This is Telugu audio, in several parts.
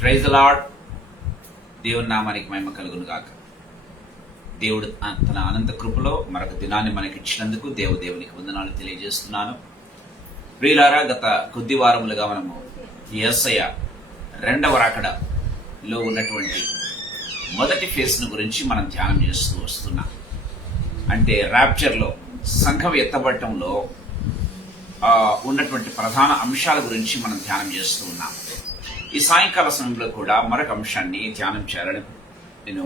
Praise the lord. దేవుని నామానికి మహిమ కలుగును గాక. దేవుడు తన అనంత కృపలో మరొక దినాన్ని మనకి ఇచ్చినందుకు దేవునికి వందనాలు తెలియజేస్తున్నాను. ప్రియులారా, గత కొద్ది వారములుగా మనము యేసయ్య రెండవ రాకడలో ఉన్నటువంటి మొదటి ఫేజ్ను గురించి మనం ధ్యానం చేస్తూ వస్తున్నాం. అంటే ర్యాప్చర్లో సంఘం ఎత్తబడటంలో ఉన్నటువంటి ప్రధాన అంశాల గురించి మనం ధ్యానం చేస్తూ ఉన్నాం. ఈ సాయంకాల సమయంలో కూడా మరొక అంశాన్ని ధ్యానం చేయాలని నేను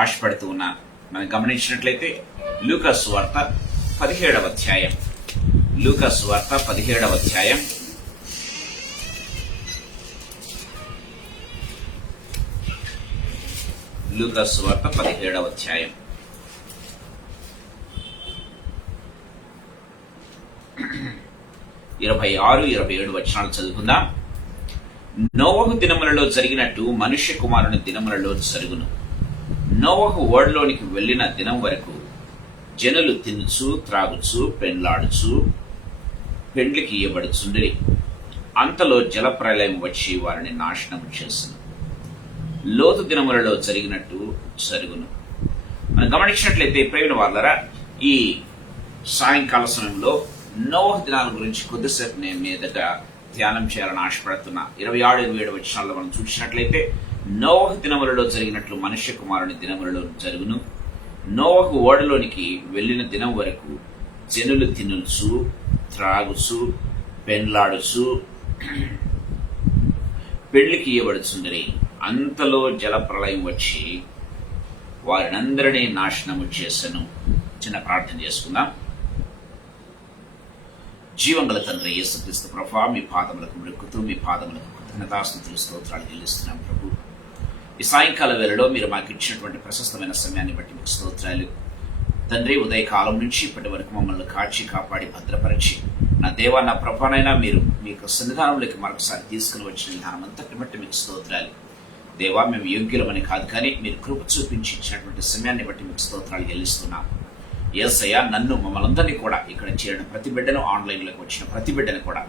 ఆశపడుతూ ఉన్నా. మనం గమనించినట్లయితే లూకా సువార్త 17వ అధ్యాయం. లూకా సువార్త 17వ అధ్యాయం లూకా సువార్త 17వ అధ్యాయం 26-27 వచనాలు చదువుకుందాం. నోవహు దినములలో జరిగినట్టు మనుష్య కుమారుని దినములలో జరుగును. నోవహు ఓడలోనికి వెళ్లిన దినం వరకు జనులు తినుచు త్రాగుచు పెండ్లాడుచు పెండ్లికి ఇయ్యబడుచుండిరి. అంతలో జలప్రలయం వచ్చి వారిని నాశనము చేసిన. లోతు దినములలో జరిగినట్టు జరుగును. మనం గమనించినట్లయితే ప్రేమ వాళ్ళరా, ఈ సాయంకాల సమయంలో నోవహు దినాల గురించి కొద్దిసేపు నేను మీ దగ్గర ధ్యానం చేయాలని ఆశపడుతున్నా. 26-27 వచనాల్లో మనం చూసినట్లయితే నోవహు దినములలో జరిగినట్లు మనుష్య కుమారుని దినములలో జరుగును. నోవహు ఓడలోనికి వెళ్లిన దినం వరకు జనులు తినుచు త్రాగుచు పెండ్లాడుచు పెళ్లికి ఇయ్యబడుచుండరి. అంతలో జల ప్రళయం వచ్చి వారినందరినీ నాశనము చేసెను. చిన్న ప్రార్థన చేసుకుందాం. జీవంగల తండ్రి యేసుక్రీస్తు ప్రభువా, మీ పాదములకు మృక్కుతూ మీ పాదములకు కృతజ్ఞతాస్తుతులు స్తోత్రాలు చెల్లిస్తున్నాం ప్రభు. ఈ సాయంకాల వేళలో మీరు మాకు ఇచ్చినటువంటి ప్రశస్తమైన సమయాన్ని బట్టి మీకు స్తోత్రాలు తండ్రి. ఉదయకాలం నుంచి ఇప్పటి వరకు మమ్మల్ని కాచి కాపాడి భద్రపరిచి నా దేవా, నా ప్రభానైనా మీరు మీకు సన్నిధానంలోకి మరొకసారి తీసుకుని వచ్చిన విధానం అంతటి బట్టి మీకు స్తోత్రాలు దేవా. మేము యోగ్యులమని కాదు, కానీ మీరు కృప చూపించి ఇచ్చినటువంటి సమయాన్ని బట్టి మీకు స్తోత్రాలు చెల్లిస్తున్నాం. యేసయ్య, నన్ను మమ్మల్ందరినీ కూడా ఇక్కడ చేరిన ప్రతి బిడ్డను, ఆన్లైన్లోకి వచ్చిన ప్రతి బిడ్డను కూడా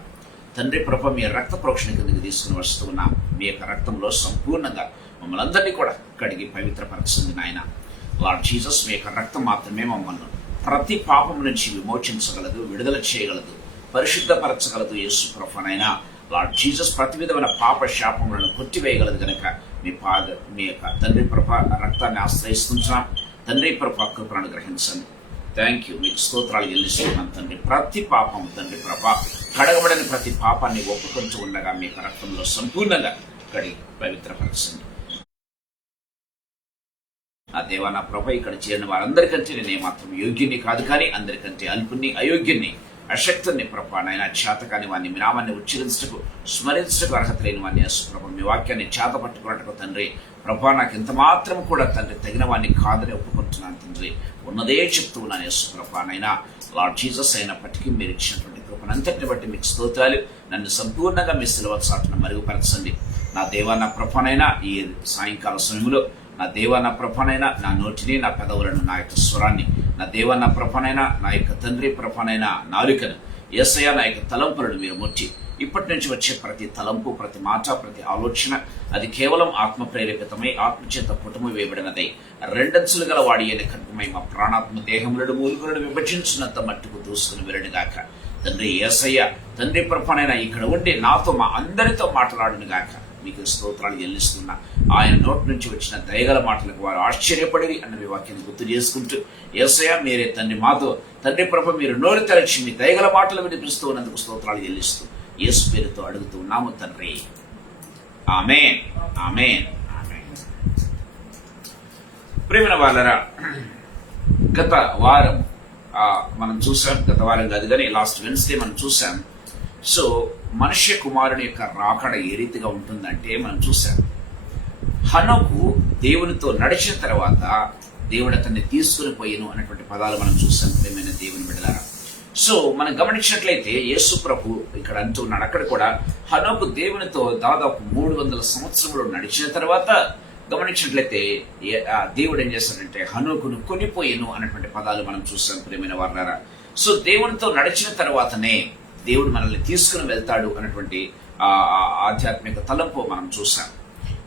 తండ్రి ప్రభ మీ రక్త ప్రోక్షణ కిందకి తీసుకుని వస్తూ ఉన్నాం. మీ యొక్క రక్తంలో సంపూర్ణంగా మమ్మల్ని అందరినీ కూడా కడిగి పవిత్రపరచుంది నాయన. లార్డ్ జీసస్, మీ యొక్క రక్తం మాత్రమే మమ్మల్ని ప్రతి పాపం నుంచి విమోచించగలదు, విడుదల చేయగలదు, పరిశుద్ధపరచగలదు. యేసు ప్రభనైనా లార్డ్ జీసస్ ప్రతి విధమైన పాప శాపములను కొట్టివేయగలదు కనుక మీ యొక్క తండ్రి ప్రభ రక్తాన్ని ఆశ్రయిస్తున్నాం. తండ్రి ప్రభ కృపను గ్రహించండి. థ్యాంక్ యూ, మీకు స్తోత్రాలు చెల్లిస్తున్నాం తండ్రి. ప్రతి పాపం తండ్రి ప్రభ కడగబడిన ప్రతి పాపాన్ని ఒప్పుకొంటూ ఉండగా మీ యొక్క రక్తంలో సంపూర్ణంగా కడిగి పవిత్రపరచండి. ఆ దేవా, నా ప్రభ ఇక్కడ చేరిన వారందరికంటే నేను ఏమాత్రం యోగ్యుని కాదు, కానీ అందరికంటే అల్పుని, అయోగ్యుని, అశక్తుని ప్రభ నాయన. చేతకాని వాడిని మీ నామాన్ని ఉచ్చరించటకు స్మరించటకు అర్హత లేని వాడిని యేసు ప్రభ మీ వాక్యాన్ని చేత పట్టుకున్నట్టుకు తండ్రి ప్రభా, నాకు ఎంత మాత్రం కూడా తండ్రి తగిన వాడిని కాదని ఒప్పుకుంటున్నాను తండ్రి. ఉన్నదే చెప్తూ ఉన్నాను యేసు ప్రభా నైనా. లార్డ్ జీసస్ అయినప్పటికీ మీరు ఇచ్చినటువంటి కృపనంతటిని బట్టి మీకు స్తోత్రాలు. నన్ను సంపూర్ణంగా మీ సిలువ చాటును మరుగుపరచండి. నా దేవా, నా ప్రభనైనా ఈ సాయంకాల సమయంలో నా దేవా, నా ప్రభనైనా నా నోటిని, నా పెదవులను, నా యొక్క స్వరాన్ని, నా దేవా, నా ప్రభనైనా నా యొక్క తండ్రి ప్రభనైనా నాలుకను, యేసయ్య నా యొక్క తలంపులను మీరు ముట్టి ఇప్పటి నుంచి వచ్చే ప్రతి తలంపు, ప్రతి మాట, ప్రతి ఆలోచన అది కేవలం ఆత్మ ప్రేరేపితమై ఆత్మచేత పుటము వేయబడినదై రెండంచులు గల వాడి అయిన కనుకమై మా ప్రాణాత్మ దేహములను మూలుగులను విభజించినంత మట్టుకు దూసుకుని వెళ్ళడుగాక. తండ్రి యేసయ్య, తండ్రి ప్రభనైనా ఇక్కడ ఉండి నాతో మా అందరితో మాట్లాడును గాక. మీకు స్తోత్రాలు చెల్లిస్తున్నా. ఆయన నోటి నుంచి వచ్చిన దయగల మాటలకు వారు ఆశ్చర్యపడి అన్న మీ వాక్యాన్ని గుర్తు చేసుకుంటూ, యేసయ్య మీరే తండ్రి మాతో తండ్రి ప్రభ మీరు నోరు తెరచి మీ దయగల మాటలు వినిపిస్తూ ఉన్నందుకు స్తోత్రాలు చెల్లిస్తూ యేసు పేరుతో అడుగుతూ ఉన్నాము తండ్రి. ఆమేన్, ఆమేన్, ఆమేన్. ప్రియమైన వాళ్ళరా, గత వారం మనం చూసాం. గత వారం కాదు కానీ లాస్ట్ వెన్స్డే మనం చూసాం. సో మనుష్య కుమారుని యొక్క రాకడ ఏ రీతిగా ఉంటుందంటే మనం చూసాం. హనోకు దేవునితో నడిచిన తర్వాత దేవుడు అతన్ని తీసుకుని పోయిను అన్నటువంటి పదాలు మనం చూసాం. ప్రియమైన దేవుని బిడ్డలారా, సో మనం గమనించినట్లయితే యేసు ప్రభు ఇక్కడ అంటూ ఉన్నాడు. అక్కడ కూడా హనోకు దేవునితో దాదాపు 300 సంవత్సరములు నడిచిన తర్వాత గమనించినట్లయితే దేవుడు ఏం చేస్తాడంటే హనోకును కొనిపోయిను అన్నటువంటి పదాలు మనం చూసాం. ప్రియమైన వారలారా, సో దేవునితో నడిచిన తర్వాతనే దేవుడు మనల్ని తీసుకుని వెళ్తాడు అన్నటువంటి ఆధ్యాత్మిక తలంపు మనం చూసాం.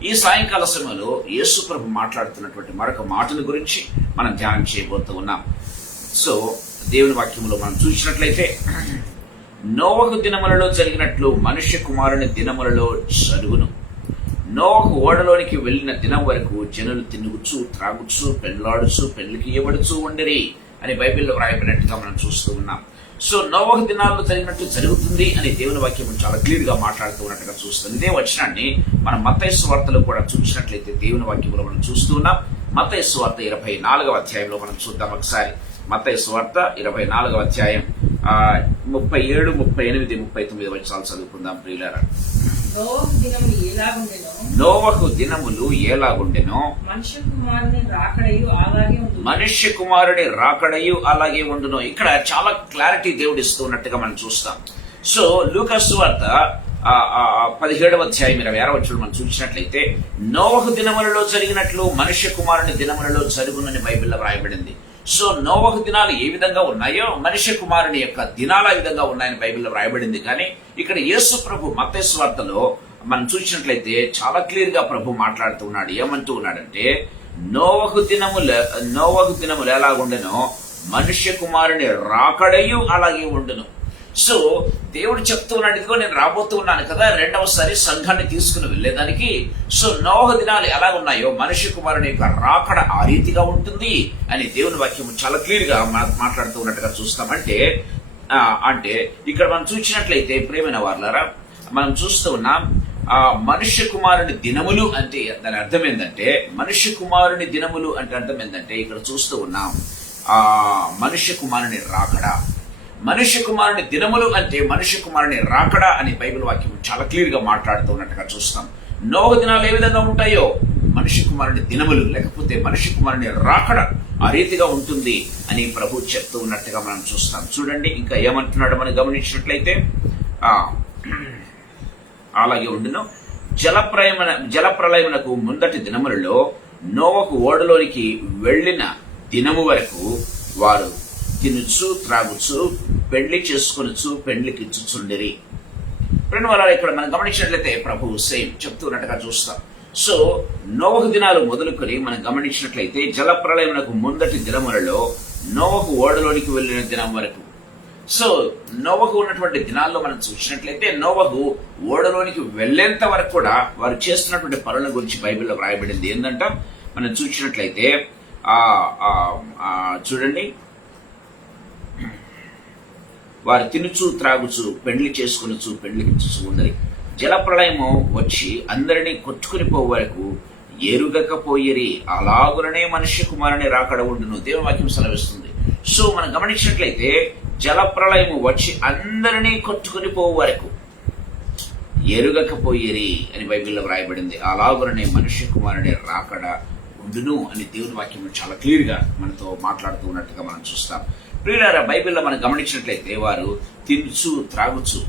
ఈ సాయంకాల సమయంలో యేసు ప్రభు మాట్లాడుతున్నటువంటి మరొక మాటల గురించి మనం ధ్యానం చేయబోతూ ఉన్నాం. సో దేవుని వాక్యంలో మనం చూసినట్లయితే, నోవహు దినములలో జరిగినట్లు మనుష్య కుమారుని దినములలో జరుగును. నోవహు ఓడలోనికి వెళ్లిన దినం వరకు జనులు తినుగుచు, త్రాగుచు, పెళ్లాడుచు, పెళ్లికి ఇవ్వడుచు ఉండిరి అని బైబిల్లో వ్రాయబడినట్టుగా మనం చూస్తూ ఉన్నాం. సో నోవహు దినాల్లో జరిగినట్టు జరుగుతుంది అని దేవుని వాక్యం చాలా క్లియర్ గా మాట్లాడుతూ ఉన్నట్టుగా చూస్తుంది. ఇదే వచనాన్ని మనం మత్తయి సువార్తలో కూడా చూసినట్లయితే దేవుని వాక్యంలో మనం చూస్తూ ఉన్నాం. మత్తయి సువార్త 24వ అధ్యాయంలో మనం చూద్దాం ఒకసారి. మత్తయి సువార్త 24వ అధ్యాయం 37, 38, 39 వచనాలు చదువుకుందాం ప్రియులారా. నోవహు దినములు ఎలాగుండెనో మనుష్య కుమారుని రాకడయు అలాగే ఉండును. ఇక్కడ చాలా క్లారిటీ దేవుడు ఇస్తున్నట్టుగా మనం చూస్తాం. సో లూకా సువార్త 17వ అధ్యాయం 26వ వచనం మనం చూసినట్లయితే, నోవహు దినములలో జరిగినట్లు మనుష్య కుమారుని దినములలో జరుగునని బైబిల్లో రాయబడింది. సో నోవహు దినాలు ఏ విధంగా ఉన్నాయో మనుష్య కుమారుని యొక్క దినాలు ఆ విధంగా ఉన్నాయని బైబిల్లో రాయబడింది. కానీ ఇక్కడ యేసు ప్రభు మత్తయి సువార్తలో మనం చూసినట్లయితే చాలా క్లియర్ గా ప్రభు మాట్లాడుతూ ఉన్నాడు. ఏమంటూ ఉన్నాడంటే, నోవహు దినములు ఎలాగుండెనో మనుష్య కుమారుని రాకడయు అలాగే ఉండును. సో దేవుడు చెప్తూ ఉన్నాడు, ఇదిగో నేను రాబోతూ ఉన్నాను కదా రెండవసారి సంఘాన్ని తీసుకుని వెళ్లేదానికి. సో నోవహు దినాలు ఎలా ఉన్నాయో మనుష్య కుమారుని యొక్క రాకడ ఆ రీతిగా ఉంటుంది అని దేవుని వాక్యం చాలా క్లియర్ గా మాట్లాడుతూ ఉన్నట్టుగా చూస్తామంటే, అంటే ఇక్కడ మనం చూసినట్లయితే ప్రియమైన వారులారా, మనం చూస్తూ ఉన్నాం మనుష్య కుమారుని దినములు అంటే దాని అర్థం ఏంటంటే, మనుష్య కుమారుని దినములు అంటే అర్థం ఏంటంటే ఇక్కడ చూస్తూ ఉన్నాం మనుష్య కుమారుని రాకడ. మనుష్య కుమారుని దినములు అంటే మనుష్య కుమారుని రాకడ అని బైబిల్ వాక్యం చాలా క్లియర్ గా మాట్లాడుతూ ఉన్నట్టుగా చూస్తాం. నోవహు దినాలు ఏ విధంగా ఉంటాయో మనుష్య కుమారుని దినములు లేకపోతే మనుష్య కుమారుని రాకడ ఆ రీతిగా ఉంటుంది అని ప్రభు చెప్తూ ఉన్నట్టుగా మనం చూస్తాం. చూడండి ఇంకా ఏమంటున్నాడు మనం గమనించినట్లయితే, అలాగే ఉండును. జలప్రలయమునకు ముందటి దినములలో నోవహు ఓడలోనికి వెళ్లిన దినము వరకు వారు తినుచు, త్రాగుచు, పెళ్లి చేసుకొనుచు, పెళ్లికిచ్చుచుండిరి. రెండు వల్ల ఇక్కడ మనం గమనించినట్లయితే ప్రభు సేమ్ చెప్తున్నట్టుగా చూస్తాం. సో నోవహు దినాలు మొదలుకొని మనం గమనించినట్లయితే జలప్రలయమునకు ముందటి దినములలో నోవహు ఓడలోనికి వెళ్లిన దినం వరకు. సో నోవహు ఉన్నటువంటి దినాల్లో మనం చూసినట్లయితే నోవహు ఓడలోనికి వెళ్లేంత వరకు కూడా వారు చేస్తున్నటువంటి పనుల గురించి బైబిల్లో వ్రాయబడింది. ఏంటంట మనం చూసినట్లయితే చూడండి, వారు తినుచు, త్రాగుచు, పెళ్లి చేసుకునుచు, పెళ్లికిచ్చుచు ఉండరి. జలప్రళయము వచ్చి అందరినీ కొట్టుకుని పో వరకు ఎరుగకపోయిరి. అలాగుననే మనుష్య కుమారుని రాకడ ఉండును దేవుని వాక్యం సెలవిస్తుంది. సో మనం గమనించినట్లయితే జలప్రళయము వచ్చి అందరినీ కొట్టుకుని పో వరకు ఎరుగకపోయిరి అని బైబిల్లో వ్రాయబడింది. అలాగుననే మనుష్య కుమారుని రాకడ ఉండును అని దేవుని వాక్యం చాలా క్లియర్ గా మనతో మాట్లాడుతూ ఉన్నట్టుగా మనం చూస్తాం. ప్రియులారా, బైబిల్లో మనం గమనించినట్లయితే వారు తినుచు, త్రాగుచు,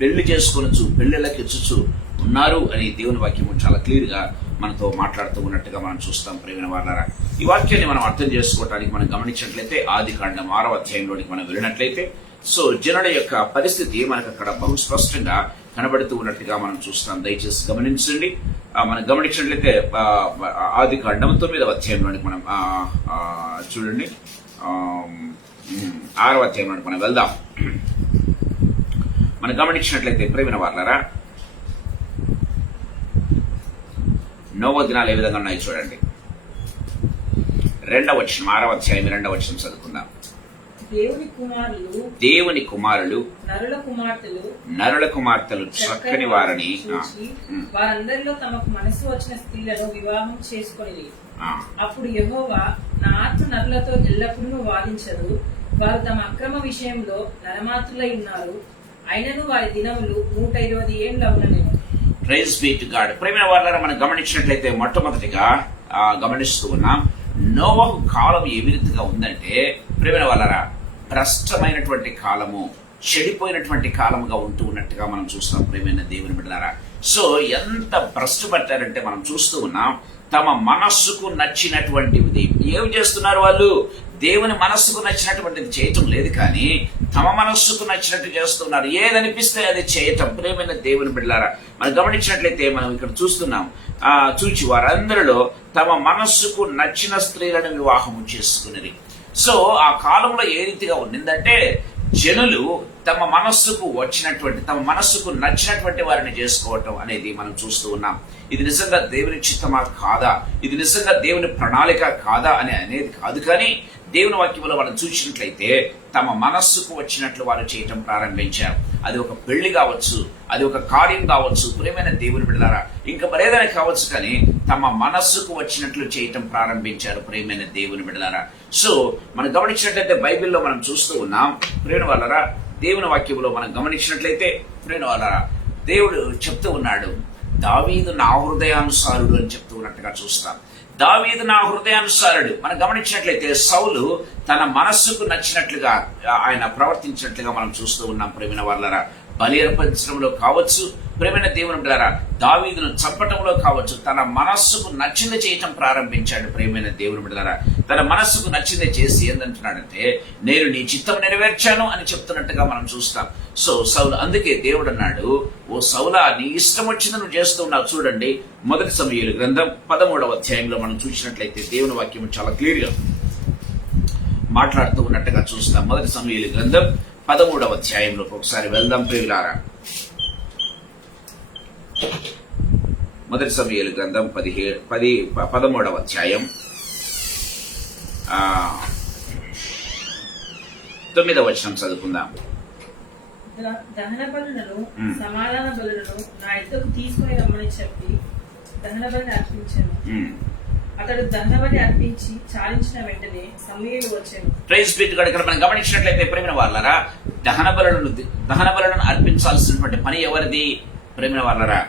పెళ్లి చేసుకొనుచు, పెళ్లిళ్ళకి ఇచ్చుచు ఉన్నారు అని దేవుని వాక్యం చాలా క్లియర్ గా మనతో మాట్లాడుతూ ఉన్నట్టుగా మనం చూస్తాం. ప్రియమైన వారులారా, ఈ వాక్యాన్ని మనం అర్థం చేసుకోవడానికి మనం గమనించినట్లయితే ఆదికాండం 6వ అధ్యాయంలోనికి మనం వెళ్ళినట్లయితే సో జనుల యొక్క పరిస్థితి మనకు అక్కడ బహు స్పష్టంగా కనబడుతూ ఉన్నట్టుగా మనం చూస్తాం. దయచేసి గమనించండి. మనం గమనించినట్లయితే ఆదికాండం 9వ అధ్యాయంలోనికి మనం చూడండి 6వ అధ్యాయంలోనికి మనం వెళ్దాం. మనం గమనించినట్లయితే ప్రియమైన వారులారా, నోవహు దినాలు ఏ విధంగా ఉన్నాయి చూడండి. 2వ వచనం 6వ అధ్యాయం 2వ వచనం చదువుకుందాం. దేవుని కుమారులు నరుల కుమార్తెలు చక్కని వారని వారందరిలో తమకు మనసు వచ్చిన స్త్రీలను వివాహం చేసుకొని, అప్పుడు యెహోవా నా ఆత్మ నరులతో ఎల్లప్పుడూ వాదించదు. వారు తమ అక్రమ విషయంలో నరమాత్రులై ఉన్నారు. అయినను వారి దినములు 120 ఏళ్ళు అవుననేమో. Praise be to God. ప్రియమైన వారులారా, మనం గమనించినట్లయితే మొట్టమొదటిగా గమనిస్తూ ఉన్నాం నోవహు కాలం ఏ విధంగా ఉందంటే, ప్రియమైన వారులారా, భ్రష్టమైనటువంటి కాలము, చెడిపోయినటువంటి కాలముగా ఉంటూ ఉన్నట్టుగా మనం చూస్తాం. ప్రియమైన దేవుని బిడ్డలారా, సో ఎంత భ్రష్టు పట్టారంటే మనం చూస్తూ ఉన్నాం. తమ మనస్సుకు నచ్చినటువంటిది ఏం చేస్తున్నారు వాళ్ళు? దేవుని మనస్సుకు నచ్చినటువంటిది చేయటం లేదు, కానీ తమ మనస్సుకు నచ్చినట్టు చేస్తున్నారు. ఏదనిపిస్తే అది చేయటం. ప్రేమైన దేవుని బిడ్డలారా, మనం గమనించినట్లయితే మనం ఇక్కడ చూస్తున్నాం, చూచి వారందరిలో తమ మనస్సుకు నచ్చిన స్త్రీలను వివాహము చేసుకునేది. సో ఆ కాలంలో ఏ రీతిగా ఉండిందంటే, జనులు తమ మనస్సుకు వచ్చినటువంటి, తమ మనస్సుకు నచ్చినటువంటి వారిని చేసుకోవటం అనేది మనం చూస్తూ ఉన్నాం. ఇది నిజంగా దేవుని చిత్తమా కాదా, ఇది నిజంగా దేవుని ప్రణాళిక కాదా అనేది కాదు, కానీ దేవుని వాక్యంలో మనం చూసినట్లయితే తమ మనస్సుకు వచ్చినట్లు వారు చేయటం ప్రారంభించారు. అది ఒక పెళ్లి కావచ్చు, అది ఒక కార్యం కావచ్చు, ప్రియమైన దేవుని బిడ్డలారా, ఇంకా మరేదైనా కావచ్చు, కానీ తమ మనస్సుకు వచ్చినట్లు చేయటం ప్రారంభించారు. ప్రియమైన దేవుని బిడ్డలారా, సో మనం గమనించినట్లయితే బైబిల్లో మనం చూస్తూ ఉన్నాం. ప్రియమైన వాళ్ళరా, దేవుని వాక్యంలో మనం గమనించినట్లయితే ప్రియమైన వాళ్ళరా, దేవుడు చెప్తూ ఉన్నాడు, దావీదు నా హృదయానుసారుడు అని చెప్తూ ఉన్నట్టుగా చూస్తాం. దావీదు నా హృదయానుసారుడు. మనం గమనించినట్లయితే సౌలు తన మనస్సుకు నచ్చినట్లుగా ఆయన ప్రవర్తించినట్లుగా మనం చూస్తూ ఉన్నాం. ప్రేమైన వాళ్ళరా, బలి అర్పించడంలో కావచ్చు, ప్రేమైన దేవుని బిడ్డలారా, దావీదును చంపటంలో కావచ్చు, తన మనస్సుకు నచ్చింది చేయటం ప్రారంభించాడు. ప్రేమైన దేవుని బిడ్డలారా, తన మనస్సుకు నచ్చింది చేసి ఏందంటున్నాడంటే, నేను నీ చిత్తం నెరవేర్చాను అని చెప్తున్నట్టుగా మనం చూస్తాం. సో సౌలు, అందుకే దేవుడు అన్నాడు, ఓ సౌలా, నీ ఇష్టం వచ్చింది నువ్వు చేస్తూ ఉన్నావు. చూడండి, 1 సమూయేలు గ్రంథం 13వ అధ్యాయంలో మనం చూసినట్లయితే దేవుని వాక్యం చాలా క్లియర్ గా మాట్లాడుతూ ఉన్నట్టుగా చూస్తాం. 1 సమూయేలు గ్రంథం 13వ అధ్యాయంలో ఒకసారి వెళ్దాం ప్రియులారా. 1 సమూయేలు గ్రంథం 13వ అధ్యాయం 9వ వచనం చదువుకుందాం. దహన బలులను సమాధాన బలులను నా ఇద్దరు తీసుకుని రమ్మని చెప్పి దహన బలిని అర్పించాను. అతడు దహన బలి అర్పించి చాలించిన వెంటనే సమూయేలు వచ్చాను. Praise be to God. ఇక్కడ మనం గమనించినట్లయితే ప్రేమిన వాళ్ళరా, దహన బలులను అర్పించాల్సినటువంటి పని ఎవరిది? ప్రేమిన వాళ్ళరా,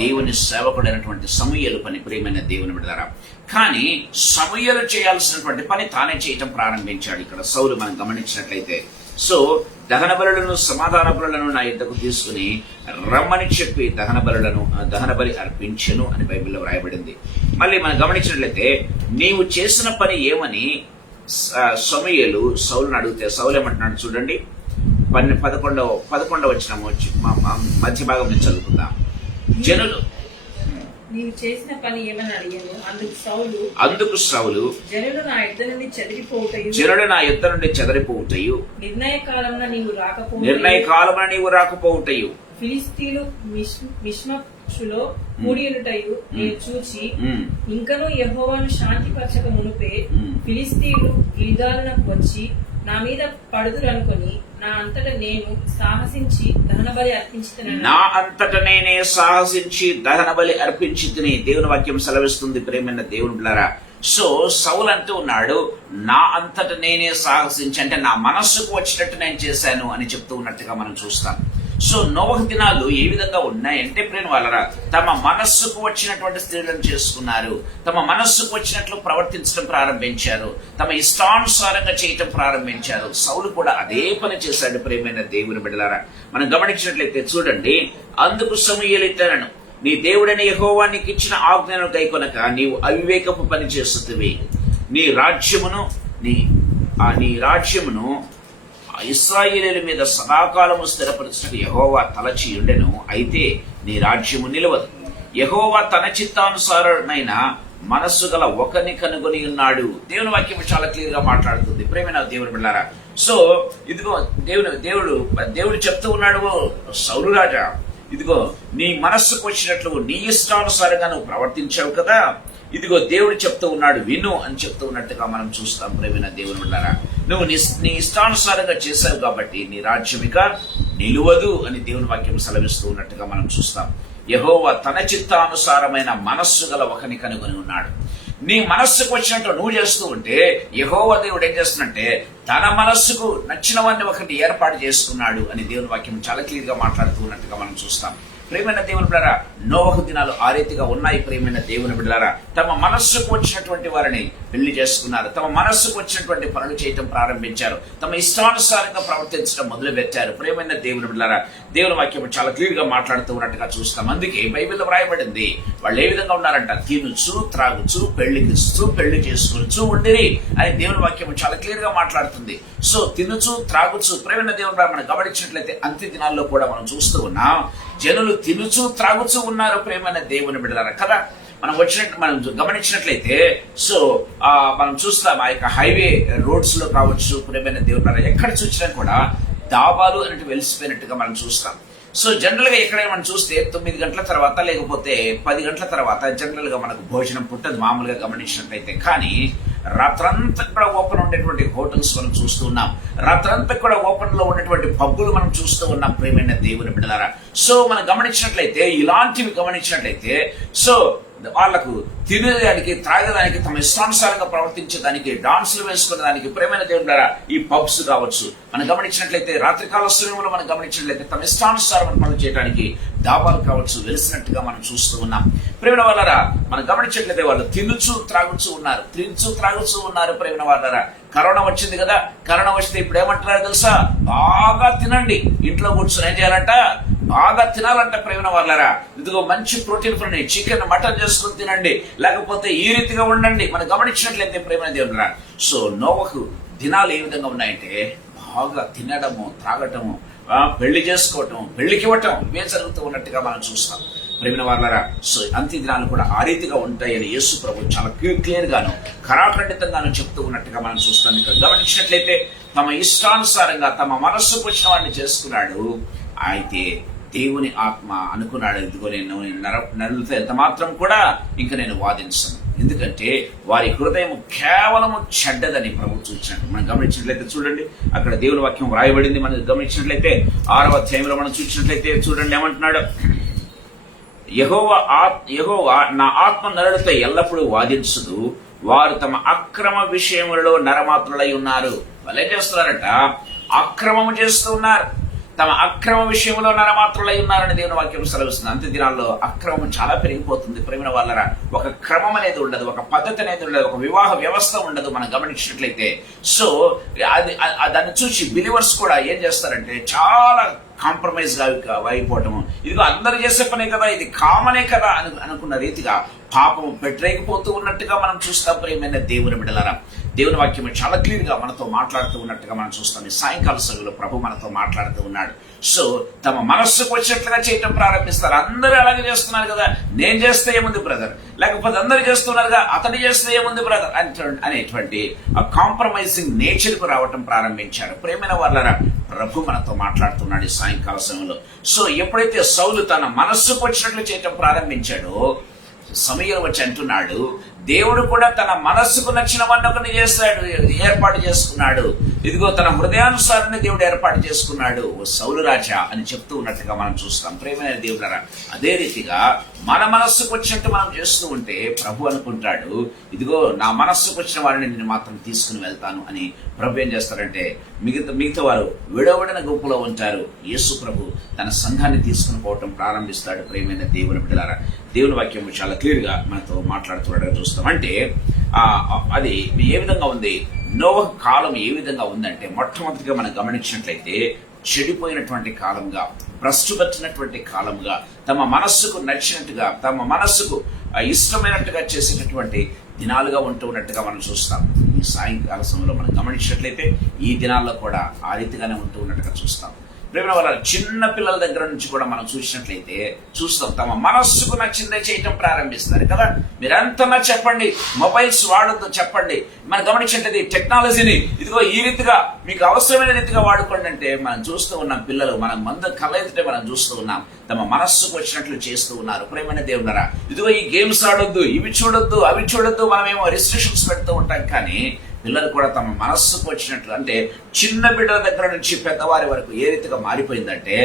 దేవుని సేవకుడైనటువంటి సమూయేలు పని. ప్రియమైన దేవుని బిడ్డలారా, కానీ సమూయేలు చేయాల్సినటువంటి పని తానే చేయటం ప్రారంభించాడు. ఇక్కడ సౌలు మనం గమనించినట్లయితే, సో దహన బలులను సమాధాన బలులను నా యుద్ధకు తీసుకుని రమ్మని చెప్పి దహన బలి అర్పించెను అని బైబిల్లో వ్రాయబడింది. మళ్ళీ మనం గమనించినట్లయితే, నీవు చేసిన పని ఏమని సమూయేలు సౌలును అడిగితే, సౌలు ఏమంటున్నాడు చూడండి, 11వ వచనం మధ్య భాగం నుంచి చదువుకుందాం. జనులు నీవు చేసిన పని ఏమని అడిగాను. అందుకు సౌలు, జనులు నా యుద్ధ నుండి చెదరిపోవుటయు నిర్ణయ కాలమున నీవు రాకపోవుటయు ఫిలిస్తీన్లు మిష్మషులో కూడియుటయు నేను చూచి, ఇంకనూ యెహోవాను శాంతిపరచక మునుపే ఫిలిస్తీన్లు గిల్గాలునకు వచ్చి నా మీద పడుదురనుకొని నా అంతట నేను సాహసించి దహన బలి అర్పించితిని. దేవుని వాక్యం సెలవిస్తుంది. ప్రేమైన దేవుని బిడ్డలారా, సో సౌలు అంటూ ఉన్నాడు, నా అంతట నేనే సాహసించి, అంటే నా మనస్సుకు వచ్చినట్టు నేను చేశాను అని చెప్తూ ఉన్నట్టుగా మనం చూస్తాం. సో నోవహు దినాలు ఏ విధంగా ఉన్నాయంటే ప్రేమ వాళ్ళరా, తమ మనస్సుకు వచ్చినటువంటి స్త్రీలను చేసుకున్నారు, తమ మనస్సుకు వచ్చినట్లు ప్రవర్తించడం ప్రారంభించారు, తమ ఇష్టానుసారంగా చేయటం ప్రారంభించారు. సౌలు కూడా అదే పని చేశాడు. ప్రేమైన దేవుని బిడ్డలారా, మనం గమనించినట్లయితే చూడండి, అందుకు సమూయేలు ఇట్లనెను, నీ దేవుడైన యెహోవా నీకు ఇచ్చిన ఆజ్ఞను గైకొనక నీవు అవివేకపు పని చేస్తున్నవి. నీ రాజ్యమును ఇశ్రాయేలీయుల మీద సదాకాలము స్థిరపరచుటకు యెహోవా తలచి ఉండెను, అయితే నీ రాజ్యము నిలవదు. యెహోవా తన చిత్తానుసారమైన మనస్సు గల ఒకరిని కనుగొని ఉన్నాడు. దేవుని వాక్యం చాలా క్లియర్ గా మాట్లాడుతుంది. ప్రేమైన దేవుని బిడ్డలారా, సో ఇదిగో దేవుడు చెప్తూ ఉన్నాడు, సౌలు రాజా, ఇదిగో నీ మనస్సుకు వచ్చినట్లు నీ ఇష్టానుసారంగా నువ్వు ప్రవర్తించావు కదా, ఇదిగో దేవుడు చెప్తూ ఉన్నాడు విను అని చెప్తూ ఉన్నట్టుగా మనం చూస్తాం. ప్రేమైన దేవుని బిడ్డలారా, నువ్వు నీ ఇష్టానుసారంగా చేశావు కాబట్టి నీ రాజ్యం ఇక నిలువదు అని దేవుని వాక్యం సెలవిస్తూ ఉన్నట్టుగా మనం చూస్తాం. యెహోవా తన చిత్తానుసారమైన మనస్సు గల ఒకరిని కనుగొని ఉన్నాడు. నీ మనస్సుకు వచ్చినట్టు నువ్వు చేస్తూ ఉంటే యెహోవా దేవుడు ఏం చేస్తున్నట్టే తన మనస్సుకు నచ్చిన వాడిని ఒకటి ఏర్పాటు చేసుకున్నాడు అని దేవుని వాక్యం చాలా క్లియర్ గా మాట్లాడుతూ ఉన్నట్టుగా మనం చూస్తాం. ప్రియమైన దేవుని బిడ్డలారా, నోవహు దినాలు ఆ రీతిగా ఉన్నాయి. ప్రియమైన దేవుని బిడ్డలారా, తమ మనస్సుకు వచ్చినటువంటి వారిని పెళ్లి చేసుకున్నారు, తమ మనస్సుకు వచ్చినటువంటి పనులు చేయటం ప్రారంభించారు, తమ ఇష్టానుసారంగా ప్రవర్తించడం మొదలు పెట్టారు. ప్రియమైన దేవుని బిడ్డలారా, దేవుని వాక్యం చాలా క్లియర్ గా మాట్లాడుతూ ఉన్నట్టుగా చూస్తాం. అందుకే బైబిల్లో వ్రాయబడింది, వాళ్ళు ఏ విధంగా ఉన్నారంట, తినుచు త్రాగుచు పెళ్లి చేసుకునుచు ఉండిరి అని దేవుని వాక్యం చాలా క్లియర్ గా మాట్లాడుతుంది. సో తినుచు త్రాగుచు ప్రేమైన దేవుని మనం గమనించినట్లయితే అంత్య దినాల్లో కూడా మనం చూస్తూ ఉన్నాం, జనులు తినుచు త్రాగుచు ఉన్నారు ప్రేమైన దేవుని బిడ్డలారా కదా. మనం గమనించినట్లయితే సో మనం చూస్తాం ఆ యొక్క హైవే రోడ్స్ లో కావచ్చు ప్రేమైన దేవుని ఎక్కడ చూసినా కూడా డాబాలు అనేవి వెలిసిపోయినట్టుగా మనం చూస్తాం. సో జనరల్ గా ఎక్కడైనా మనం చూస్తే 9 గంటల తర్వాత లేకపోతే 10 గంటల తర్వాత జనరల్ గా మనకు భోజనం పుట్టదు మామూలుగా గమనించినట్లయితే. కానీ రాత్రంతా కూడా ఓపెన్ ఉండేటువంటి హోటల్స్ మనం చూస్తూ ఉన్నాం, రాత్రంతా కూడా ఓపెన్ లో ఉన్నటువంటి పబ్బులు మనం చూస్తూ ఉన్నాం ప్రేమైన దేవుని బిడ్డలారా. సో మనం గమనించినట్లయితే ఇలాంటివి గమనించినట్లయితే సో వాళ్లకు తినేదానికి త్రాగడానికి తమ ఇష్టానుసారంగా ప్రవర్తించేదానికి డాన్సులు వేసుకునేదానికి ప్రేమైన దేవుని ద్వారా ఈ పబ్స్ కావచ్చు మనం గమనించినట్లయితే రాత్రికాల సమయంలో మనం గమనించినట్లయితే తమ ఇష్టానుసారం పనులు చేయడానికి డాబాలు కావచ్చు వెలిసినట్టుగా మనం చూస్తూ ఉన్నాం. ప్రేమైన వాళ్ళరా మనం గమనించినట్లయితే వాళ్ళు తినుచు త్రాగుచు ఉన్నారు ప్రేమైన వాళ్ళరా. కరోనా వచ్చింది కదా, కరోనా వస్తే ఇప్పుడు ఏమంటున్నారు తెలుసా, బాగా తినండి, ఇంట్లో కూర్చొని ఏం చేయాలంట, బాగా తినాలంట ప్రేమైన వాళ్ళరా. ఇదిగో మంచి ప్రోటీన్ ఫుడ్ చికెన్ మటన్ చేసుకుని తినండి, లేకపోతే ఈ రీతిగా ఉండండి. మనం గమనించినట్లయితే ప్రేమైన దేవుడురా. సో నోవహు దినాలు ఏ విధంగా ఉన్నాయంటే బాగా తినడము, త్రాగటము, పెళ్లి చేసుకోవటం, పెళ్లికి ఇవ్వటం ఇవే జరుగుతూ ఉన్నట్టుగా మనం చూస్తాం ప్రేమైన వాళ్ళరా. సో అంత్య దినాలు కూడా ఆ రీతిగా ఉంటాయని యేసు ప్రభు చాలా క్లియర్ గాను ఖరాఖండితంగాను చెప్తూ ఉన్నట్టుగా మనం చూస్తాం. ఇక్కడ గమనించినట్లయితే తమ ఇష్టానుసారంగా తమ మనస్సుకు వచ్చిన వాడిని చేసుకున్నాడు. అయితే దేవుని ఆత్మ అనుకున్నాడు, ఇదిగో నేను నరులతో ఎంత మాత్రం కూడా ఇంకా నేను వాదించను, ఎందుకంటే వారి హృదయం కేవలము చెడ్డదని ప్రభు చూసినట్టు మనం గమనించినట్లయితే చూడండి, అక్కడ దేవుని వాక్యం వ్రాయబడింది. మనం గమనించినట్లయితే 6వ అధ్యాయంలో మనం చూసినట్లయితే చూడండి ఏమంటున్నాడు, యెహోవా నా ఆత్మ నరులతో ఎల్లప్పుడూ వాదించదు, వారు తమ అక్రమ విషయములలో నరమాత్రులై ఉన్నారు. వాళ్ళు ఏం చేస్తున్నారట, అక్రమము చేస్తూ ఉన్నారు, తమ అక్రమ విషయంలో నరమాత్రులై ఉన్నారని దేవుని వాక్యం సెలవిస్తుంది. అంత్య దినాల్లో అక్రమం చాలా పెరిగిపోతుంది ప్రేమైన వాళ్ళరా. ఒక క్రమం అనేది ఉండదు, ఒక పద్ధతి అనేది ఉండదు, ఒక వివాహ వ్యవస్థ ఉండదు మనం గమనించినట్లయితే. సో దాన్ని చూసి బిలీవర్స్ కూడా ఏం చేస్తారంటే చాలా కాంప్రమైజ్ గా అయిపోవటము, ఇదిగో అందరు చేసే పనే కదా, ఇది కామనే కదా అనుకున్న రీతిగా పాపం పెట్టరేగిపోతూ ఉన్నట్టుగా మనం చూస్తాం ప్రియమైన దేవుని బిడ్డలారా. దేవుని వాక్యం చాలా క్లియర్ గా మనతో మాట్లాడుతూ ఉన్నట్టుగా మనం చూస్తాం. ఈ సాయంకాల సమయంలో ప్రభు మనతో మాట్లాడుతూ ఉన్నాడు. సో తమ మనస్సుకు వచ్చినట్లుగా చేయటం ప్రారంభిస్తారు. అందరూ అలాగే చేస్తున్నారు కదా, నేను చేస్తే ఏముంది బ్రదర్, లేకపోతే అందరు చేస్తున్నారుగా అతను చేస్తే ఏముంది బ్రదర్ అనేటువంటి ఆ కాంప్రమైజింగ్ నేచర్ కు రావటం ప్రారంభించారు ప్రేమైన వాళ్ళరా. ప్రభు మనతో మాట్లాడుతున్నాడు ఈ సాయంకాల సమయంలో. సో ఎప్పుడైతే సౌలు తన మనస్సుకు వచ్చినట్లు చేయటం ప్రారంభించాడో సమయం వచ్చి అంటున్నాడు, దేవుడు కూడా తన మనస్సుకు నచ్చిన వాడిని చేస్తాడు, ఏర్పాటు చేసుకున్నాడు. ఇదిగో తన హృదయానుసారాన్ని దేవుడు ఏర్పాటు చేసుకున్నాడు ఓ సౌలు రాజా అని చెప్తూ ఉన్నట్టుగా మనం చూస్తాం ప్రేమైన దేవుడరా. అదే రీతిగా మన మనస్సుకు వచ్చినట్టు మనం చేస్తూ ఉంటే ప్రభు అనుకుంటాడు, ఇదిగో నా మనస్సుకు వచ్చిన వారిని నేను మాత్రం తీసుకుని వెళ్తాను అని. ప్రభు ఏం చేస్తారంటే మిగతా వారు విడవడిన గుంపులో ఉంటారు. యేసు ప్రభు తన సంఘాన్ని తీసుకుని పోవటం ప్రారంభిస్తాడు ప్రేమైన దేవుని బిడ్డలారా. దేవుని వాక్యం చాలా క్లియర్ గా మనతో మాట్లాడుతున్నట్టుగా చూస్తాం. అంటే అది ఏ విధంగా ఉంది, నోవహు కాలం ఏ విధంగా ఉందంటే మొట్టమొదటిగా మనం గమనించినట్లయితే చెడిపోయినటువంటి కాలంగా, భ్రష్టుపట్టినటువంటి కాలంగా, తమ మనస్సుకు నచ్చినట్టుగా, తమ మనస్సుకు ఇష్టమైనట్టుగా చేసేటటువంటి దినాలుగా ఉంటూ ఉన్నట్టుగా మనం చూస్తాం. ఈ సాయంకాల సమయంలో మనం గమనించినట్లయితే ఈ దినాల్లో కూడా ఆ రీతిగానే ఉంటూ ఉన్నట్టుగా చూస్తాం. ప్రేమ వాళ్ళ చిన్న పిల్లల దగ్గర నుంచి కూడా మనం చూసినట్లయితే చూస్తాం, తమ మనస్సుకు నచ్చిందే చేయటం ప్రారంభిస్తారు కదా. మీరెంతన్నా చెప్పండి, మొబైల్స్ వాడొద్దు చెప్పండి, మనం గమనించినట్లయితే టెక్నాలజీని ఇదిగో ఈ రీతిగా మీకు అవసరమైన రీతిగా వాడుకోండి అంటే మనం చూస్తూ ఉన్నాం. పిల్లలు మనం కళ్ళ ఎదుటే మనం చూస్తూ ఉన్నాం, తమ మనస్సుకు వచ్చినట్లు చేస్తూ ఉన్నారు ప్రేమైన దేవుడరా. ఇదిగో ఈ గేమ్స్ ఆడొద్దు, ఇవి చూడొద్దు, అవి చూడొద్దు, మనమేమో రిస్ట్రిక్షన్స్ పెడుతూ ఉంటాం. కానీ పిల్లలు కూడా తమ మనస్సుకు వచ్చినట్లు, అంటే చిన్న బిడ్డల దగ్గర నుంచి పెద్దవారి వరకు ఏ రీతిగా మారిపోయిందంటే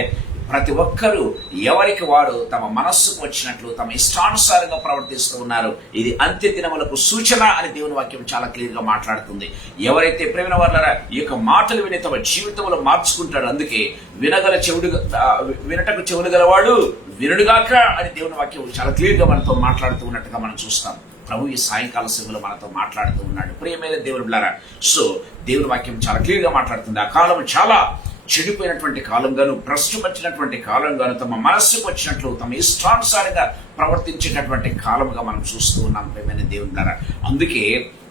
ప్రతి ఒక్కరూ ఎవరికి వారు తమ మనస్సుకు వచ్చినట్లు తమ ఇష్టానుసారంగా ప్రవర్తిస్తూ ఉన్నారు. ఇది అంత్య దినములకు సూచన అని దేవుని వాక్యం చాలా క్లియర్ గా మాట్లాడుతుంది. ఎవరైతే ప్రేమ వాళ్ళరా ఈ యొక్క మాటలు విని తమ జీవితంలో మార్చుకుంటాడు, అందుకే వినటకు చెవులు గలవాడు వినుడుగాక అని దేవుని వాక్యం చాలా క్లియర్ గా మనతో మాట్లాడుతూ ఉన్నట్టుగా మనం చూస్తాం. ప్రభు ఈ సాయంకాల సమయంలో మనతో మాట్లాడుతూ ఉన్నాడు ప్రియమైన దేవుని బిడ్డలారా. సో దేవుని వాక్యం చాలా క్లియర్ గా మాట్లాడుతుంది. ఆ కాలం చాలా చెడిపోయినటువంటి కాలంగాను, భ్రష్టు పట్టినటువంటి కాలంగాను, తమ మనస్సుకు వచ్చినట్లు తమ ఇష్టానుసారంగా ప్రవర్తించేటటువంటి కాలంగా మనం చూస్తూ ఉన్నాం ప్రియమైన దేవుని ద్వారా. అందుకే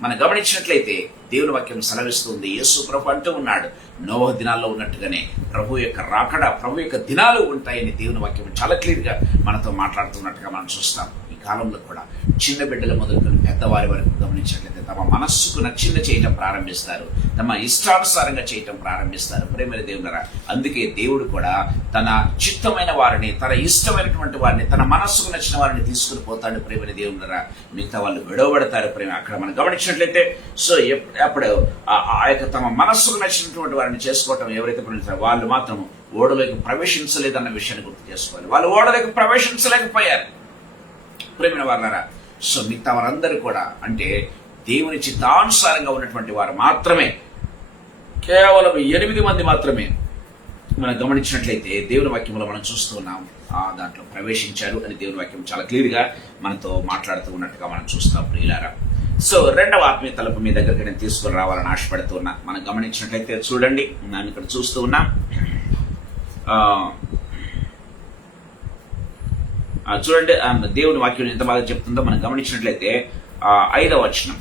మనం గమనించినట్లయితే దేవుని వాక్యం సెలవిస్తుంది, యేసు ప్రభు అంటూ ఉన్నాడు, నోవహు దినాల్లో ఉన్నట్టుగానే ప్రభు యొక్క రాకడ, ప్రభు యొక్క దినాలు ఉంటాయని దేవుని వాక్యం చాలా క్లియర్గా మనతో మాట్లాడుతున్నట్టుగా మనం చూస్తాం. ఈ కాలంలో కూడా చిన్న బిడ్డల మొదలుకొని పెద్దవారి వరకు గమనించినట్లయితే తమ మనస్సుకు నచ్చింది చేయటం ప్రారంభిస్తారు, తమ ఇష్టానుసారంగా చేయటం ప్రారంభిస్తారు ప్రేమైన దేవుని. అందుకే దేవుడు కూడా తన చిత్తమైన వారిని, తన ఇష్టమైనటువంటి వారిని, తన మనస్సుకు నచ్చిన వారిని తీసుకుని పోతాడు ప్రేమైన దేవుని. మిగతా వాళ్ళు విడవబడతారు ప్రేమ. అక్కడ మనం గమనించినట్లయితే సో అప్పుడు ఆ యొక్క తమ మనస్సుకు నచ్చినటువంటి వారిని చేసుకోవటం ఎవరైతే పనిచేస్తారో వాళ్ళు మాత్రం ఓడలోకి ప్రవేశించలేదన్న విషయాన్ని గుర్తు చేసుకోవాలి. వాళ్ళు ఓడలోకి ప్రవేశించలేకపోయారు ప్రేమైన వారులారా. సో మిగతా వారందరూ కూడా అంటే దేవుని చిత్తానుసారంగా ఉన్నటువంటి వారు మాత్రమే, కేవలం 8 మంది మాత్రమే మనం గమనించినట్లయితే దేవుని వాక్యంలో మనం చూస్తూ ఉన్నాం దాంట్లో ప్రవేశించారు అని దేవుని వాక్యం చాలా క్లియర్గా మనతో మాట్లాడుతూ ఉన్నట్టుగా మనం చూస్తాం ప్రియులారా. సో రెండవ ఆత్మీయ తలుపు మీ దగ్గరికి నేను తీసుకొని రావాలని ఆశపడుతూ ఉన్నా. మనం గమనించినట్లయితే చూడండి, నేను ఇక్కడ చూస్తూ ఉన్నా, చూడండి దేవుని వాక్యం ఎంత బాగా చెప్తుందో మనం గమనించినట్లయితే 5వ వచనం,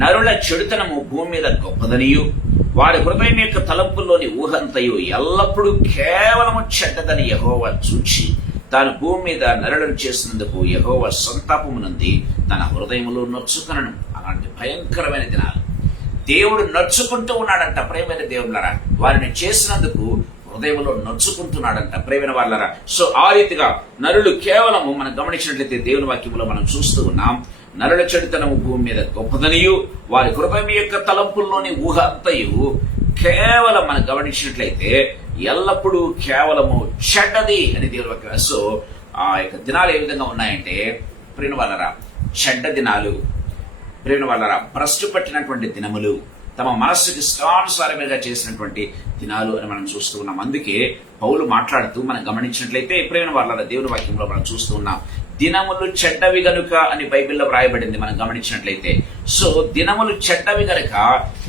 నరుల చెడుతనము భూమి మీద గొప్పదనియు వారి హృదయం యొక్క తలంపుల్లోని ఊహంతయు ఎల్లప్పుడూ కేవలము చెడ్డదని యెహోవా చూచి తాను భూమి మీద నరులను చేసినందుకు యెహోవా సంతాపమునంది తన హృదయములో నొచ్చుకొనను. అలాంటి భయంకరమైన దినాలు దేవుడు నొచ్చుకుంటూ ఉన్నాడంట ప్రేమైన దేవుళ్ళరా. వారిని చేసినందుకు హృదయంలో నొచ్చుకుంటున్నాడంట ప్రేమైన వాళ్ళరా. సో ఆ రీతిగా నరులు కేవలము మనం గమనించినట్లయితే దేవుని వాక్యంలో మనం చూస్తూ ఉన్నాం, నరుల చెడుతనము భూమి మీద గొప్పదనియు వారి హృదయం యొక్క తలంపుల్లోని ఊహ అంతయు కేవలం మనం గమనించినట్లయితే ఎల్లప్పుడూ కేవలము చెడ్డది అని దేవుని వాక్యం. సో ఆ యొక్క దినాలు ఏ విధంగా ఉన్నాయంటే ప్రేమ వాళ్ళరా, చెడ్డ దినాలు ప్రేమ వాళ్ళరా, భ్రష్టు పట్టినటువంటి దినములు, తమ మనస్సుకి ఇష్టానుసారముగా చేసినటువంటి దినాలు అని మనం చూస్తూ ఉన్నాం. అందుకే పౌలు మాట్లాడుతూ మనం గమనించినట్లయితే ప్రేమ వాళ్ళ దేవుని వాక్యంలో మనం చూస్తూ ఉన్నాం, దినములు చెడ్డవి గనుక అని బైబిల్లో వ్రాయబడింది మనం గమనించినట్లయితే. సో దినములు చెడ్డవి గనుక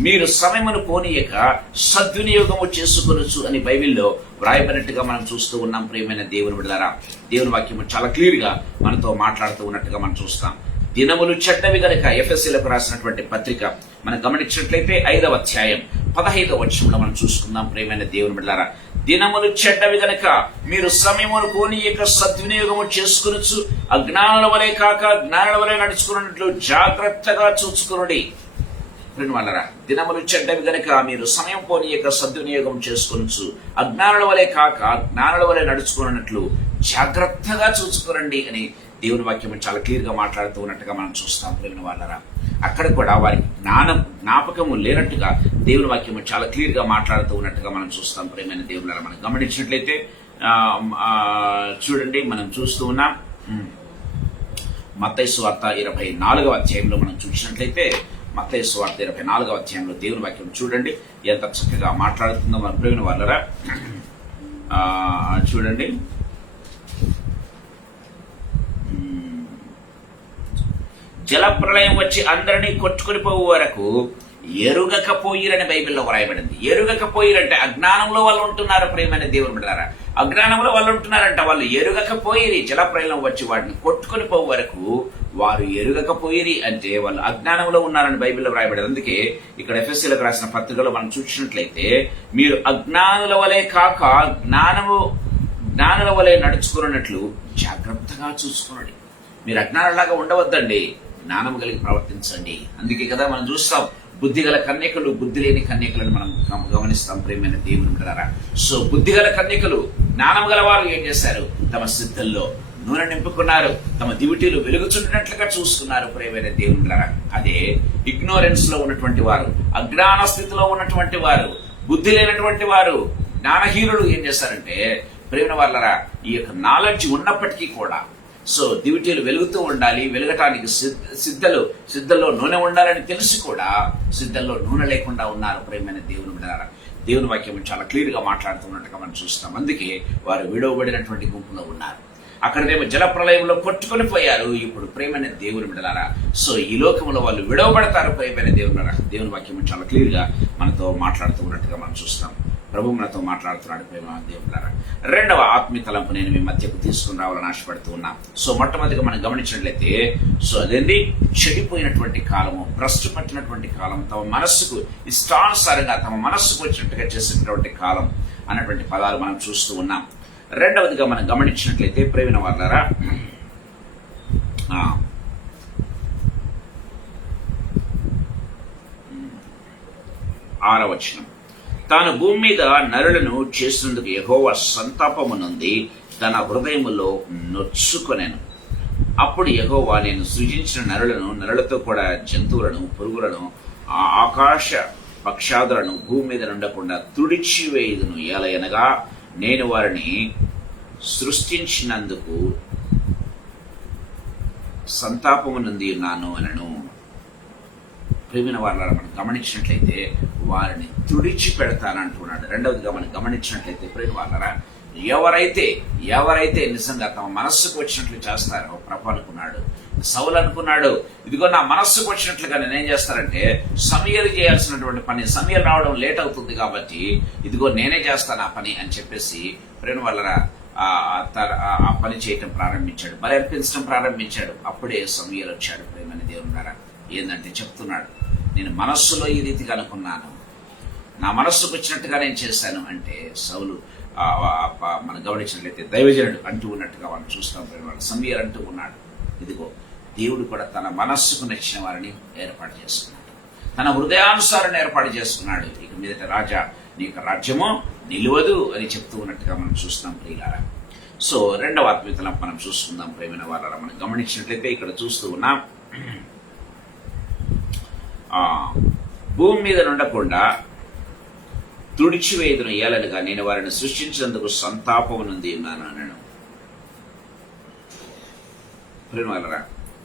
మీరు సమయమును పోనీయక సద్వినియోగము చేసుకొనొచ్చు అని బైబిల్లో వ్రాయబడినట్టుగా మనం చూస్తూ ఉన్నాం ప్రియమైన దేవుని బిడ్డలారా. దేవుని వాక్యము చాలా క్లియర్ గా మనతో మాట్లాడుతూ ఉన్నట్టుగా మనం చూస్తాం. దినములు చెడ్డవి గనుక ఎఫెసీలకు రాసినటువంటి పత్రిక మనం గమనించినట్లయితే 5వ అధ్యాయం 15వ వచనంలో మనం చూసుకుందాం ప్రియమైన దేవుని బిడ్డలారా. దినములు చెడ్డవి గనుక మీరు సమయమును పోనీయక సద్వినియోగము చేసుకొనొచ్చు, అజ్ఞానుల వలె కాక జ్ఞానుల వలె నడుచుకున్నట్లు జాగ్రత్తగా చూసుకునుడి. వాళ్ళరా, దినములు చెడ్డవి గనుక మీరు సమయం పోనీయక సద్వినియోగం చేసుకొనొచ్చు, అజ్ఞానుల వలె కాక జ్ఞానుల వలె నడుచుకున్నట్లు జాగ్రత్తగా చూసుకురండి అని దేవుని వాక్యం చాలా క్లియర్ గా మాట్లాడుతూ ఉన్నట్టుగా మనం చూస్తాం ప్రేమ వాళ్ళరా. అక్కడ కూడా వారికి జ్ఞాపకము లేనట్టుగా దేవుని వాక్యం చాలా క్లియర్ గా మాట్లాడుతూ ఉన్నట్టుగా మనం చూస్తాం ప్రేమైన దేవుళ్ళరా. మనం గమనించినట్లయితే చూడండి, మనం చూస్తూ ఉన్నాం మత్తయి సువార్త 24వ అధ్యాయంలో మనం చూసినట్లయితే మత్తయి సువార్త 24వ అధ్యాయంలో దేవుని వాక్యం చూడండి ఎంత చక్కగా మాట్లాడుతుందో మన ప్రేమ వాళ్ళరా. చూడండి, జలప్రళయం వచ్చి అందరినీ కొట్టుకుని పోవు వరకు ఎరుగకపోయిరని బైబిల్లో వ్రాయబడింది. ఎరుగకపోయిరంటే అజ్ఞానంలో వాళ్ళు ఉంటున్నారు ప్రేమైన దేవుని బిడ్డలారా. అజ్ఞానంలో వాళ్ళు ఉంటున్నారంట. వాళ్ళు ఎరుగకపోయిరి, జలప్రళయం వచ్చి వాటిని కొట్టుకుని పోవు వరకు వారు ఎరుగకపోయిరి అంటే వాళ్ళు అజ్ఞానంలో ఉన్నారని బైబిల్లో వ్రాయబడింది. అందుకే ఇక్కడ ఎఫెసీలకు రాసిన పత్రికలో మనం చూసినట్లయితే మీరు అజ్ఞానుల వలె కాక జ్ఞానుల వలె నడుచుకున్నట్లు జాగ్రత్తగా చూసుకోండి. మీరు అజ్ఞానులాగా ఉండవద్దండి, జ్ఞానం కలిగి ప్రవర్తించండి. అందుకే కదా మనం చూస్తాం బుద్ధిగల కన్యకలు, బుద్ధి లేని కన్యకలను మనం గమనిస్తాం ప్రేమైన దేవుని బిడ్డలారా. సో బుద్ధిగల కన్యకలు, జ్ఞానం గల వారు ఏం చేశారు, తమ సిద్ధల్లో నూనె నింపుకున్నారు, తమ దివిటీలు వెలుగుచున్నట్లుగా చూసుకున్నారు ప్రేమైన దేవుని బిడ్డలారా. అదే ఇగ్నోరెన్స్ లో ఉన్నటువంటి వారు, అజ్ఞాన స్థితిలో ఉన్నటువంటి వారు, బుద్ధి లేనటువంటి వారు, జ్ఞానహీనులు ఏం చేశారంటే ప్రేమ వాళ్ళరా, ఈ యొక్క నాలెడ్జ్ ఉన్నప్పటికీ కూడా సో దివిటీలు వెలుగుతూ ఉండాలి, వెలగటానికి సిద్ధల్లో నూనె ఉండాలని తెలిసి కూడా సిద్ధల్లో నూనె లేకుండా ఉన్నారు ప్రేమైన దేవుని బిడ్డలారా. దేవుని వాక్యం చాలా క్లియర్ గా మాట్లాడుతున్నట్టుగా మనం చూస్తాం. అందుకే వారు విడవబడినటువంటి గుంపులో ఉన్నారు. అక్కడేమో జలప్రళయంలో కొట్టుకొని పోయారు. ఇప్పుడు ప్రేమైన దేవుని బిడ్డలారా, సో ఈ లోకంలో వాళ్ళు విడవబడతారు ప్రేమైన దేవుని. దేవుని వాక్యం చాలా క్లియర్ గా మనతో మాట్లాడుతూ ఉన్నట్టుగా మనం చూస్తాం. ప్రభు మనతో మాట్లాడుతున్నాడు ప్రేమ దేవులారా. రెండవ ఆత్మీయ తలంపు నేను మీ మధ్యకు తీసుకుని రావాలని ఆశపడుతూ ఉన్నా. సో మొట్టమొదటిగా మనం గమనించినట్లయితే, సో అదేంటి, చెడిపోయినటువంటి కాలము, భ్రష్టు పట్టినటువంటి కాలం, తమ మనస్సుకు ఇష్టానుసారంగా తమ మనస్సుకు వచ్చినట్టుగా చేసినటువంటి కాలం అన్నటువంటి పదాలు మనం చూస్తూ ఉన్నాం. రెండవదిగా మనం గమనించినట్లయితే ప్రేమిన వాళ్ళారా, 6వ వచనం, తాను భూమి మీద నరులను చేసినందుకు యెహోవా సంతాపము నొంది తన హృదయములో నొచ్చుకొనెను. అప్పుడు యెహోవా, నేను సృజించిన నరులతో కూడా జంతువులను, పురుగులను, ఆకాశ పక్షాదులను భూమి మీద నుండకుండా తుడిచివేయుదును. ఎలయనగా నేను వారిని సృష్టించినందుకు సంతాపము నొంది ఉన్నాను అనను. ప్రేమిన వారిని మనం గమనించినట్లయితే వారిని తుడిచి పెడతానంటున్నాడు. రెండవదిగా మనం గమనించినట్లయితే ప్రేమ వాళ్ళరా, ఎవరైతే నిజంగా తమ మనస్సుకు వచ్చినట్లు చేస్తారో, ప్రభు అనుకున్నాడు, సౌలు అనుకున్నాడు, ఇదిగో నా మనస్సుకు వచ్చినట్లుగా నేనేం చేస్తానంటే సమయలు చేయాల్సినటువంటి పని, సమయం రావడం లేట్ అవుతుంది కాబట్టి ఇదిగో నేనే చేస్తాను ఆ పని అని చెప్పేసి ప్రేమ వాళ్ళరా ఆ పని చేయటం ప్రారంభించాడు, బలి అర్పించడం ప్రారంభించాడు. అప్పుడే సమయాలు వచ్చాడు. ప్రేమని దేవుని ఏందంటే చెప్తున్నాడు, నేను మనస్సులో ఈ రీతిగా అనుకున్నాను, నా మనస్సుకు వచ్చినట్టుగా నేను చేశాను అంటే సౌలు మనం గమనించినట్లయితే దైవజనుడు అంటూ ఉన్నట్టుగా మనం చూస్తాం. సమయలు అంటూ ఉన్నాడు, ఇదిగో దేవుడు కూడా తన మనస్సుకు నచ్చిన వారిని ఏర్పాటు చేసుకున్నాడు, తన హృదయానుసారం ఏర్పాటు చేసుకున్నాడు. ఇక మీదట రాజా నీకు రాజ్యము నిలువదు అని చెప్తూ ఉన్నట్టుగా మనం చూస్తాం ప్రియులారా. సో రెండవ ఆత్మీయతలను మనం చూసుకుందాం ప్రేమైన వారారా. మనం గమనించినట్లయితే ఇక్కడ చూస్తూ ఉన్నాం, భూమి మీద నుండకుండా తుడిచివేయుదును ఏలనుగా నేను వారిని సృష్టించినందుకు సంతాపము నొంది ఉన్నాను అన్నాను. ప్రేమరా,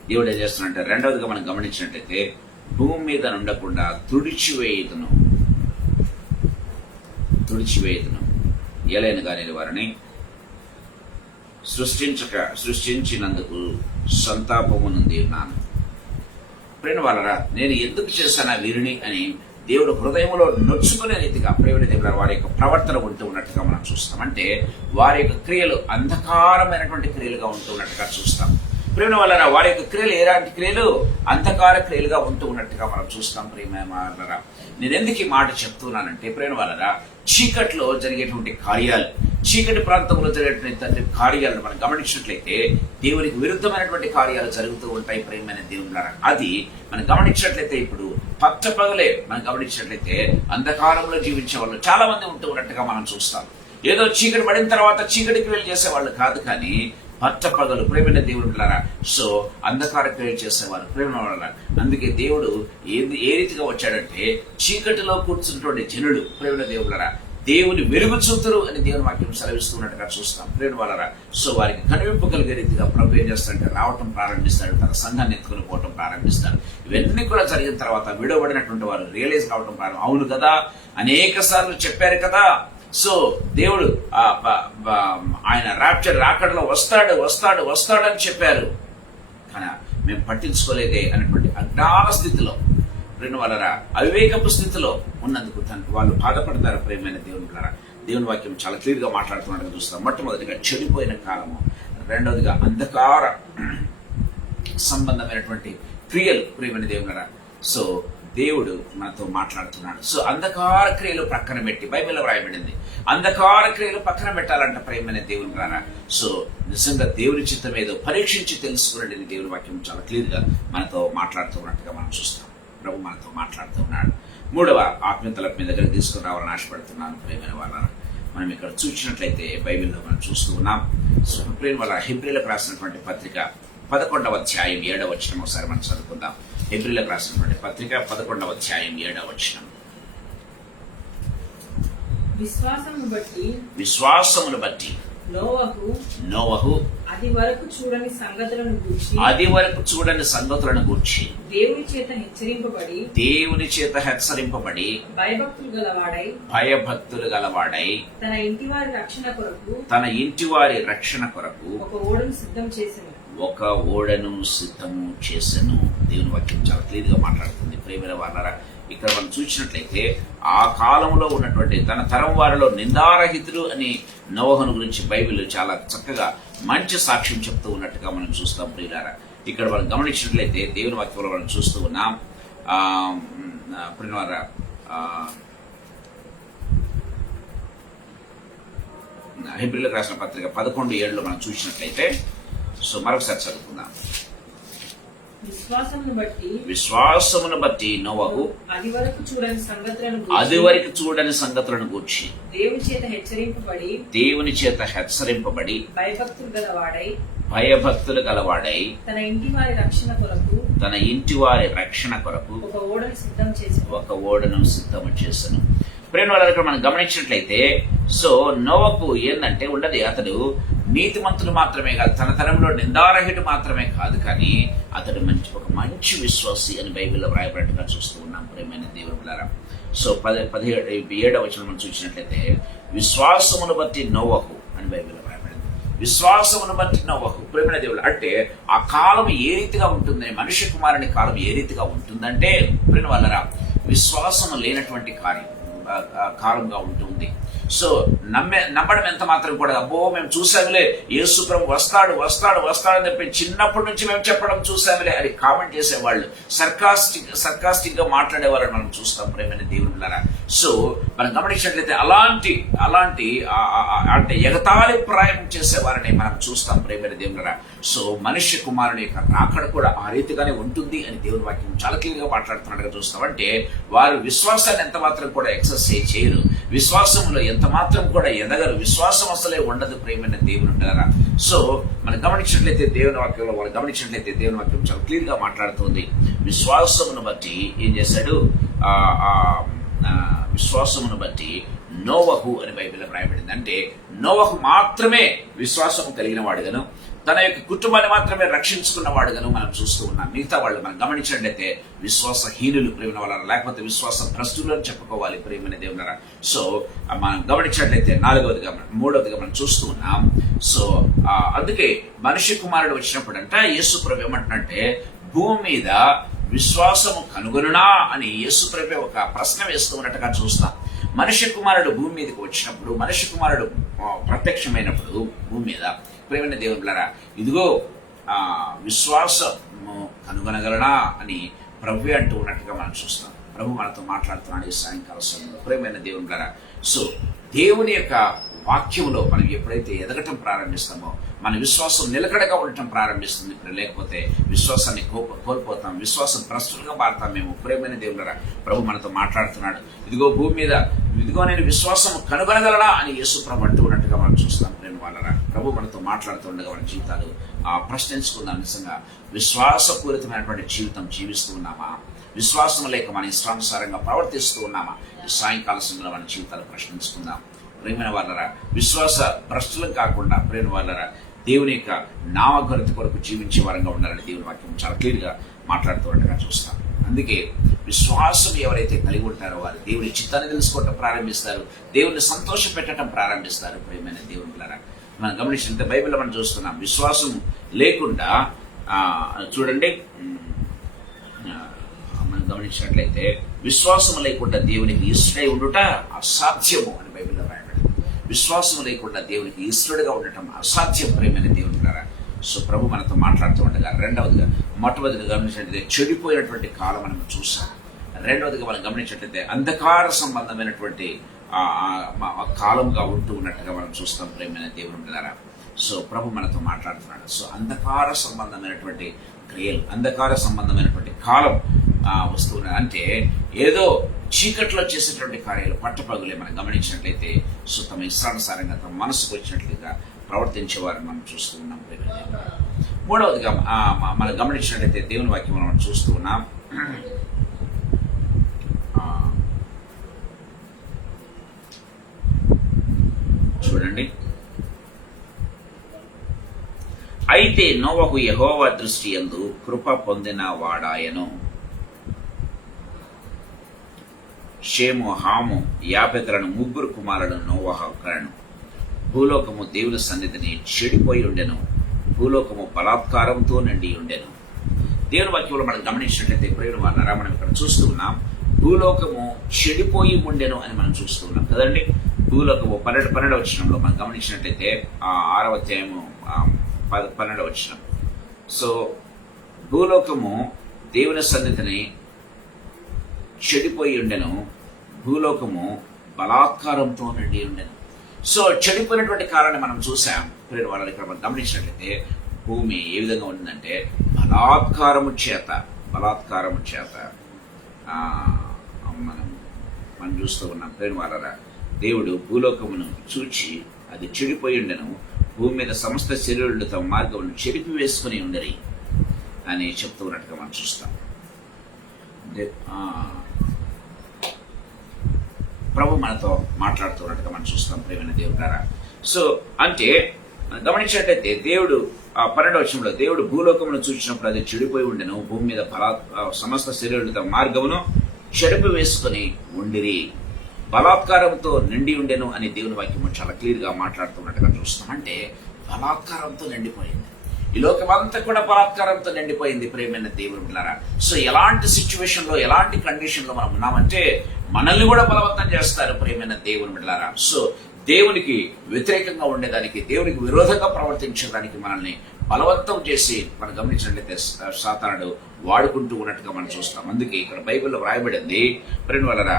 దేవుడు ఏం చేస్తున్నట్టే రెండవదిగా మనం గమనించినట్లయితే భూమి మీద నుండకుండా తుడిచివేయుదును ఏలైనగా నేను వారిని సృష్టించినందుకు సంతాపము నొంది ఉన్నాను. ప్రేమ వాళ్ళరా, నేను ఎందుకు చేశాను వీరిని అని దేవుడు హృదయంలో నొచ్చుకునే రీతిగా ప్రేమ దేవుల వారి యొక్క ప్రవర్తన ఉంటూ ఉన్నట్టుగా మనం చూస్తాం. అంటే వారి యొక్క క్రియలు అంధకారమైనటువంటి క్రియలుగా ఉంటూ ఉన్నట్టుగా చూస్తాం. ప్రేమ వాళ్ళరా, వారి యొక్క క్రియలు ఎలాంటి క్రియలు? అంధకార క్రియలుగా ఉంటూ ఉన్నట్టుగా మనం చూస్తాం. ప్రేమ వాళ్ళరా, నేను ఎందుకు ఈ మాట చెప్తున్నానంటే ప్రేమ వాళ్ళరా, చీకట్లో జరిగేటువంటి కార్యాలు, చీకటి ప్రాంతంలో జరిగేటువంటి కార్యాలను మనం గమనించినట్లయితే దేవునికి విరుద్ధమైనటువంటి కార్యాలు జరుగుతూ ఉంటాయి. ప్రేమైన దేవులారా, అది మనం గమనించినట్లయితే ఇప్పుడు పట్టపగలే మనం గమనించినట్లయితే అంధకారంలో జీవించే వాళ్ళు చాలా మంది ఉంటూ ఉన్నట్టుగా మనం చూస్తాం. ఏదో చీకటి పడిన తర్వాత చీకటికి వెళ్ళి చేసేవాళ్ళు కాదు, కానీ పట్టపగలు ప్రేమైన దేవుడులారా, సో అంధకార క్రియలు చేసేవారు ప్రేమ వాళ్ళ. అందుకే దేవుడు ఏ రీతిగా వచ్చాడంటే చీకటిలో కూర్చున్నటువంటి జనుడు ప్రేమైన దేవుడులారా దేవుని వెలుగు చూతురు అని దేవుని వాక్యం సెలవిస్తున్నట్టుగా చూస్తాం. ప్రేమ వాళ్ళరా, సో వారికి కనువింపు కలిగే రీతిగా ప్రభు ఏం చేస్తాడంటే రావటం ప్రారంభిస్తాడు, తన సంఘాన్ని ఎత్తుకుని పోవటం ప్రారంభిస్తాడు. ఇవన్నీ కూడా జరిగిన తర్వాత విడవబడినటువంటి వారు రియలైజ్ కావటం ప్రారంభం. అవును కదా, అనేక సార్లు చెప్పారు కదా, సో దేవుడు ఆయన రాప్చర్ రాకడలో వస్తాడని చెప్పారు, కానీ మేము పట్టించుకోలేదే అనేటువంటి అజ్ఞాన స్థితిలో రెండు వాళ్ళరా అవివేకపు స్థితిలో ఉన్నందుకు వాళ్ళు బాధపడతారు. ప్రేమైన దేవుని ద్వారా దేవుని వాక్యం చాలా క్లియర్ గా మాట్లాడుతున్నట్టు చూస్తాం. మొట్టమొదటిగా చెడిపోయిన కాలము, రెండవదిగా అంధకార సంబంధమైనటువంటి క్రియలు ప్రేమైన దేవుని. సో దేవుడు మనతో మాట్లాడుతున్నాడు. సో అంధకార క్రియలు పక్కన పెట్టి, బైబిల్లో వ్రాయబడింది అంధకార క్రియలు పక్కన పెట్టాలంట ప్రేమైన దేవుని ద్వారా. సో నిజంగా దేవుని చిత్తం ఏదో పరీక్షించి తెలుసుకున్నది దేవుని వాక్యం చాలా క్లియర్ గా మనతో మాట్లాడుతున్నట్టుగా మనం చూస్తాం. ప్రభు మనతో మాట్లాడుతూ ఉన్నాడు. మూడవ ఆత్మీయతల మీ దగ్గర తీసుకుని రావాలని ఆశపడుతున్నాను ప్రేమైన వాళ్ళ. మనం ఇక్కడ చూసినట్లయితే బైబిల్లో మనం చూస్తూ ఉన్నాం. సో ప్రేమ వాళ్ళ హెబ్రీలకు రాసినటువంటి పత్రిక 11వ అధ్యాయం 7వ వచనం ఒకసారి మనం చదువుకుందాం. హెబ్రీలకు రాసినటువంటి పత్రిక 11వ అధ్యాయం 7వ వచనం. విశ్వాసమును బట్టి నోవహు అది వరకు చూడని సంగతులను గూర్చి దేవుని చేత హెచ్చరింపబడి భయభక్తులు గలవాడై తన ఇంటివారి రక్షణ కొరకు ఒక ఓడను సిద్ధము చేసెను. దేవుని వాక్యం చాలా క్లియర్ గా మాట్లాడుతుంది ప్రియమైన వాళ్ళారా, ఇక్కడ మనం చూసినట్లయితే ఆ కాలంలో ఉన్నటువంటి తన తరం వారిలో నిందారహితుడు అని నోవహును గురించి బైబిల్ చాలా చక్కగా మంచి సాక్ష్యం చెప్తూ ఉన్నట్టుగా మనం చూస్తాం ప్రియులారా. ఇక్కడ మనం గమనించినట్లయితే దేవుని వాక్యంలో మనం చూస్తూ ఉన్నాం. ప్రియులారా, హెబ్రీయులకు రాసిన పత్రిక 11:7 మనం చూసినట్లయితే, సో మరొకసారి చదువుకుందాం. విశ్వాసమును బట్టి నోవహు అది వరకు చూడని సంగతులను గూర్చి దేవుని చేత హెచ్చరింపబడి భయభక్తులు గలవాడై తన ఇంటి వారి రక్షణ కొరకు ఒక ఓడను సిద్ధము చేసెను. ప్రేమ వాళ్ళ మనం గమనించినట్లయితే, సో నోవహు ఏంటంటే ఉండదు, అతడు నీతిమంతుడు మాత్రమే కాదు, తన తరంలో నిందారహితుడు మాత్రమే కాదు, కానీ అతడు ఒక మంచి విశ్వాసి అని బైబిల్లో వ్రాయబడినట్టుగా చూస్తూ ఉన్నాం ప్రేమైన దేవుని బిడ్డలారా. సో 17వ వచనం మనం చూసినట్లయితే, విశ్వాసమును బట్టి నోవహు అని బైబిల్లో వ్రాయబడింది. విశ్వాసమును బట్టి నోవహు, ప్రేమైన దేవుడు అంటే ఆ కాలం ఏ రీతిగా ఉంటుందని, మనుష్య కుమారుని కాలం ఏ రీతిగా ఉంటుందంటే ప్రేమ వాళ్ళరా, విశ్వాసము లేనటువంటి కాలంగా ఉంటుంది. సో నమ్మడం ఎంత మాత్రం కూడా, అబ్బో మేము చూసాములే యేసు ప్రభు వస్తాడు అని చెప్పి చిన్నప్పటి నుంచి మేము చెప్పడం చూసాములే అని కామెంట్ చేసేవాళ్ళు, సర్కాస్టిక్ గా మాట్లాడేవాళ్ళని మనం చూస్తాం ప్రేమైన దేవుళ్ళారా. సో మనం గమనించినట్లయితే అలాంటి అంటే ఎగతాళి ప్రాయం చేసేవారని మనం చూస్తాం ప్రేమైన దేవుళ్ళారా. సో మనుష్య కుమారుని యొక్క రాకడ కూడా ఆ రీతిగానే ఉంటుంది అని దేవుని వాక్యం చాలా క్లియర్ గా మాట్లాడుతున్నట్టుగా చూస్తాం. అంటే వారు విశ్వాసాన్ని ఎంత మాత్రం కూడా ఎక్సర్సైజ్ చేయరు, విశ్వాసంలో ఎంత మాత్రం కూడా ఎదగరు, విశ్వాసం అసలే ఉండదు ప్రేమైన దేవుని ఉంటారా. సో మనం గమనించినట్లయితే దేవుని వాక్యంలో దేవుని వాక్యం చాలా క్లియర్ గా మాట్లాడుతుంది. విశ్వాసమును బట్టి ఏం చేశాడు, విశ్వాసమును బట్టి నోవహు అని బైబిల్లో రాయబడింది. అంటే నోవహు మాత్రమే విశ్వాసము కలిగిన వాడుగాను, తన యొక్క కుటుంబాన్ని మాత్రమే రక్షించుకున్నవాడుగాను మనం చూస్తూ ఉన్నాం. మిగతా వాళ్ళు మనం గమనించినట్లయితే విశ్వాసహీనులు ప్రేమ వాళ్ళ, లేకపోతే విశ్వాస భ్రష్టులు అని చెప్పుకోవాలి ప్రేమైన దేవునరా. సో మనం గమనించినట్లయితే 3వదిగా మనం చూస్తూ ఉన్నాం. సో అందుకే మనిషి కుమారుడు వచ్చినప్పుడంట యేసు ప్రభు ఏమంటున్నంటే, భూమి మీద విశ్వాసము కనుగొనునా అని యేసు ప్రభు ఒక ప్రశ్న వేస్తూ ఉన్నట్టుగా చూస్తాం. మనిషి కుమారుడు భూమి మీదకి వచ్చినప్పుడు, మనిషి కుమారుడు ప్రత్యక్షమైనప్పుడు భూమి మీద ప్రేమైన దేవుళ్ళారా, ఇదిగో విశ్వాసము కనుగొనగలనా అని ప్రభు అంటూ ఉన్నట్టుగా మనం చూస్తాం. ప్రభు మనతో మాట్లాడుతున్నాడు ఈ సాయంకాల సమయంలో ప్రేమైన దేవుళ్ళారా. సో దేవుని యొక్క వాక్యంలో మనం ఎప్పుడైతే ఎదగటం ప్రారంభిస్తామో మన విశ్వాసం నిలకడగా ఉండటం ప్రారంభిస్తుంది. లేకపోతే విశ్వాసాన్ని కోల్పోతాం, విశ్వాసం ప్రస్తుతంగా మారుతాం మేము ప్రేమైన దేవుళ్ళారా. ప్రభు మనతో మాట్లాడుతున్నాడు, ఇదిగో భూమి మీద ఇదిగో నేను విశ్వాసం కనుగొనగలనా అని యేసు ప్రభు అంటూ ఉన్నట్టుగా మనం చూస్తాం ప్రేమ వాళ్ళరా. ప్రభు మనతో మాట్లాడుతూ ఉండగా మన జీవితాలు ప్రశ్నించుకుందాం. నిజంగా విశ్వాసపూరితమైనటువంటి జీవితం జీవిస్తూ ఉన్నామా, విశ్వాసం లేక మన ఇష్టానుసారంగా ప్రవర్తిస్తూ ఉన్నామా? ఈ సాయంకాల సమయంలో మన జీవితాలు ప్రశ్నించుకుందాం ప్రేమైన వాళ్ళరా. విశ్వాస భ్రష్టులం కాకుండా ప్రేమ వాళ్ళరా దేవుని యొక్క నామఘనత కొరకు జీవించే వారంగా ఉండాలని దేవుని వాక్యం చాలా క్లియర్గా మాట్లాడుతూ ఉండగా చూస్తాం. అందుకే విశ్వాసం ఎవరైతే కలిగి ఉంటారో వారు దేవుని చిత్తాన్ని తెలుసుకోవటం ప్రారంభిస్తారు, దేవుని సంతోష పెట్టడం ప్రారంభిస్తారు ప్రేమైన దేవునిలారా. మనం గమనించినంత బైబిల్లో మనం చూస్తున్నాం, విశ్వాసం లేకుండా చూడండి, మనం గమనించినట్లయితే విశ్వాసం లేకుండా దేవునికి ఇష్టడై ఉండుట అసాధ్యము అని బైబిల్లో రాయబడింది. విశ్వాసం లేకుండా దేవునికి ఇష్టడుగా ఉండటం అసాధ్యం ప్రేమైన దేవునిలారా. సో ప్రభు మనతో మాట్లాడుతూ ఉండగా మొట్టమొదటిగా గమనించినట్లయితే చెడిపోయినటువంటి కాలం మనం చూసాం. రెండవదిగా మనం గమనించినట్లయితే అంధకార సంబంధమైనటువంటి కాలంగా ఉంటూ ఉన్నట్టుగా మనం చూస్తాం ప్రేమైన దేవునిలారా. సో ప్రభు మనతో మాట్లాడుతున్నాడు. సో అంధకార సంబంధమైనటువంటి క్రియలు, అంధకార సంబంధమైనటువంటి కాలం వస్తువులు అంటే ఏదో చీకట్లో చేసేటువంటి కార్యాలు పట్టపగులే మనం గమనించినట్లయితే సో తమ ఇష్టానుసారంగా తమ మనసుకు వచ్చినట్లుగా ప్రవర్తించేవారిని మనం చూస్తూ ఉన్నాం. మూడవదిగా మనం గమనించినట్లయితే దేవుని వాక్యం మనం చూస్తూ ఉన్నాం. చూడండి, అయితే నోవహు యెహోవా దృష్టి యందు కృప పొందిన వాడాయను. షేము, హాము, యాపెతులను 3 కుమారులను నోవహు కనెను. భూలోకము దేవుని సన్నిధిని చెడిపోయి ఉండెను, భూలోకము బలాత్కారంతో నిండి ఉండెను. దేవుని వాక్యంలో మనం గమనించినట్లయితే ప్రేమ వాళ్ళారా, మనం ఇక్కడ చూస్తూ ఉన్నాం భూలోకము చెడిపోయి ఉండెను అని మనం చూస్తూ ఉన్నాం కదండి. భూలోకము 12వ వచనంలో మనం గమనించినట్లయితే 6వ అధ్యాయము 12వ వచనం. సో భూలోకము దేవుని సన్నిధిని చెడిపోయి ఉండెను, భూలోకము బలాత్కారంతో నిండి ఉండెను. సో చెడిపోయినటువంటి కారణాన్ని మనం చూసాం. ప్రేమ వాళ్ళని ఇక్కడ మనం గమనించినట్లయితే భూమి ఏ విధంగా ఉంటుందంటే బలాత్కారము చేత మనం చూస్తూ ఉన్నాం. ప్రేమ వాళ్ళరా, దేవుడు భూలోకమును చూచి అది చెడిపోయి ఉండెను, భూమి మీద సమస్త శరీరులు తమ మార్గమును చెరిపి వేసుకుని ఉండరి అని చెప్తూ ఉన్నట్టుగా మనం చూస్తాం. ప్రభు మనతో మాట్లాడుతున్నట్టుగా మనం చూస్తాం ప్రేమైన దేవుడు గారా. సో అంటే గమనించినట్లయితే దేవుడు 12వ వచనంలో దేవుడు భూలోకమును చూసినప్పుడు అది చెడిపోయి ఉండెను, భూమి మీద సమస్త శరీరులు తమ మార్గమును చెడిపి వేసుకుని ఉండిరి, బలాత్కారంతో నిండి ఉండెను అని దేవుని వాక్యము చాలా క్లియర్ గా మాట్లాడుతున్నట్టుగా చూస్తాం. అంటే బలాత్కారంతో నిండిపోయింది, ఈ లోకమంతా కూడా బలాత్కారంతో నిండిపోయింది ప్రేమైన దేవుని బిడ్డలారా. సో ఎలాంటి సిచ్యువేషన్ లో ఎలాంటి కండిషన్ లో మనం ఉన్నామంటే మనల్ని కూడా బలవంతం చేస్తారు ప్రేమైన దేవుని బిడ్డలారా. సో దేవునికి వ్యతిరేకంగా ఉండేదానికి, దేవునికి విరోధంగా ప్రవర్తించడానికి మనల్ని బలవంతం చేసి మనం గమనించినట్లయితే సాతానుడు వాడుకుంటూ ఉన్నట్టుగా మనం చూస్తాం. అందుకే ఇక్కడ బైబిల్లో వ్రాయబడింది ప్రేమ వలన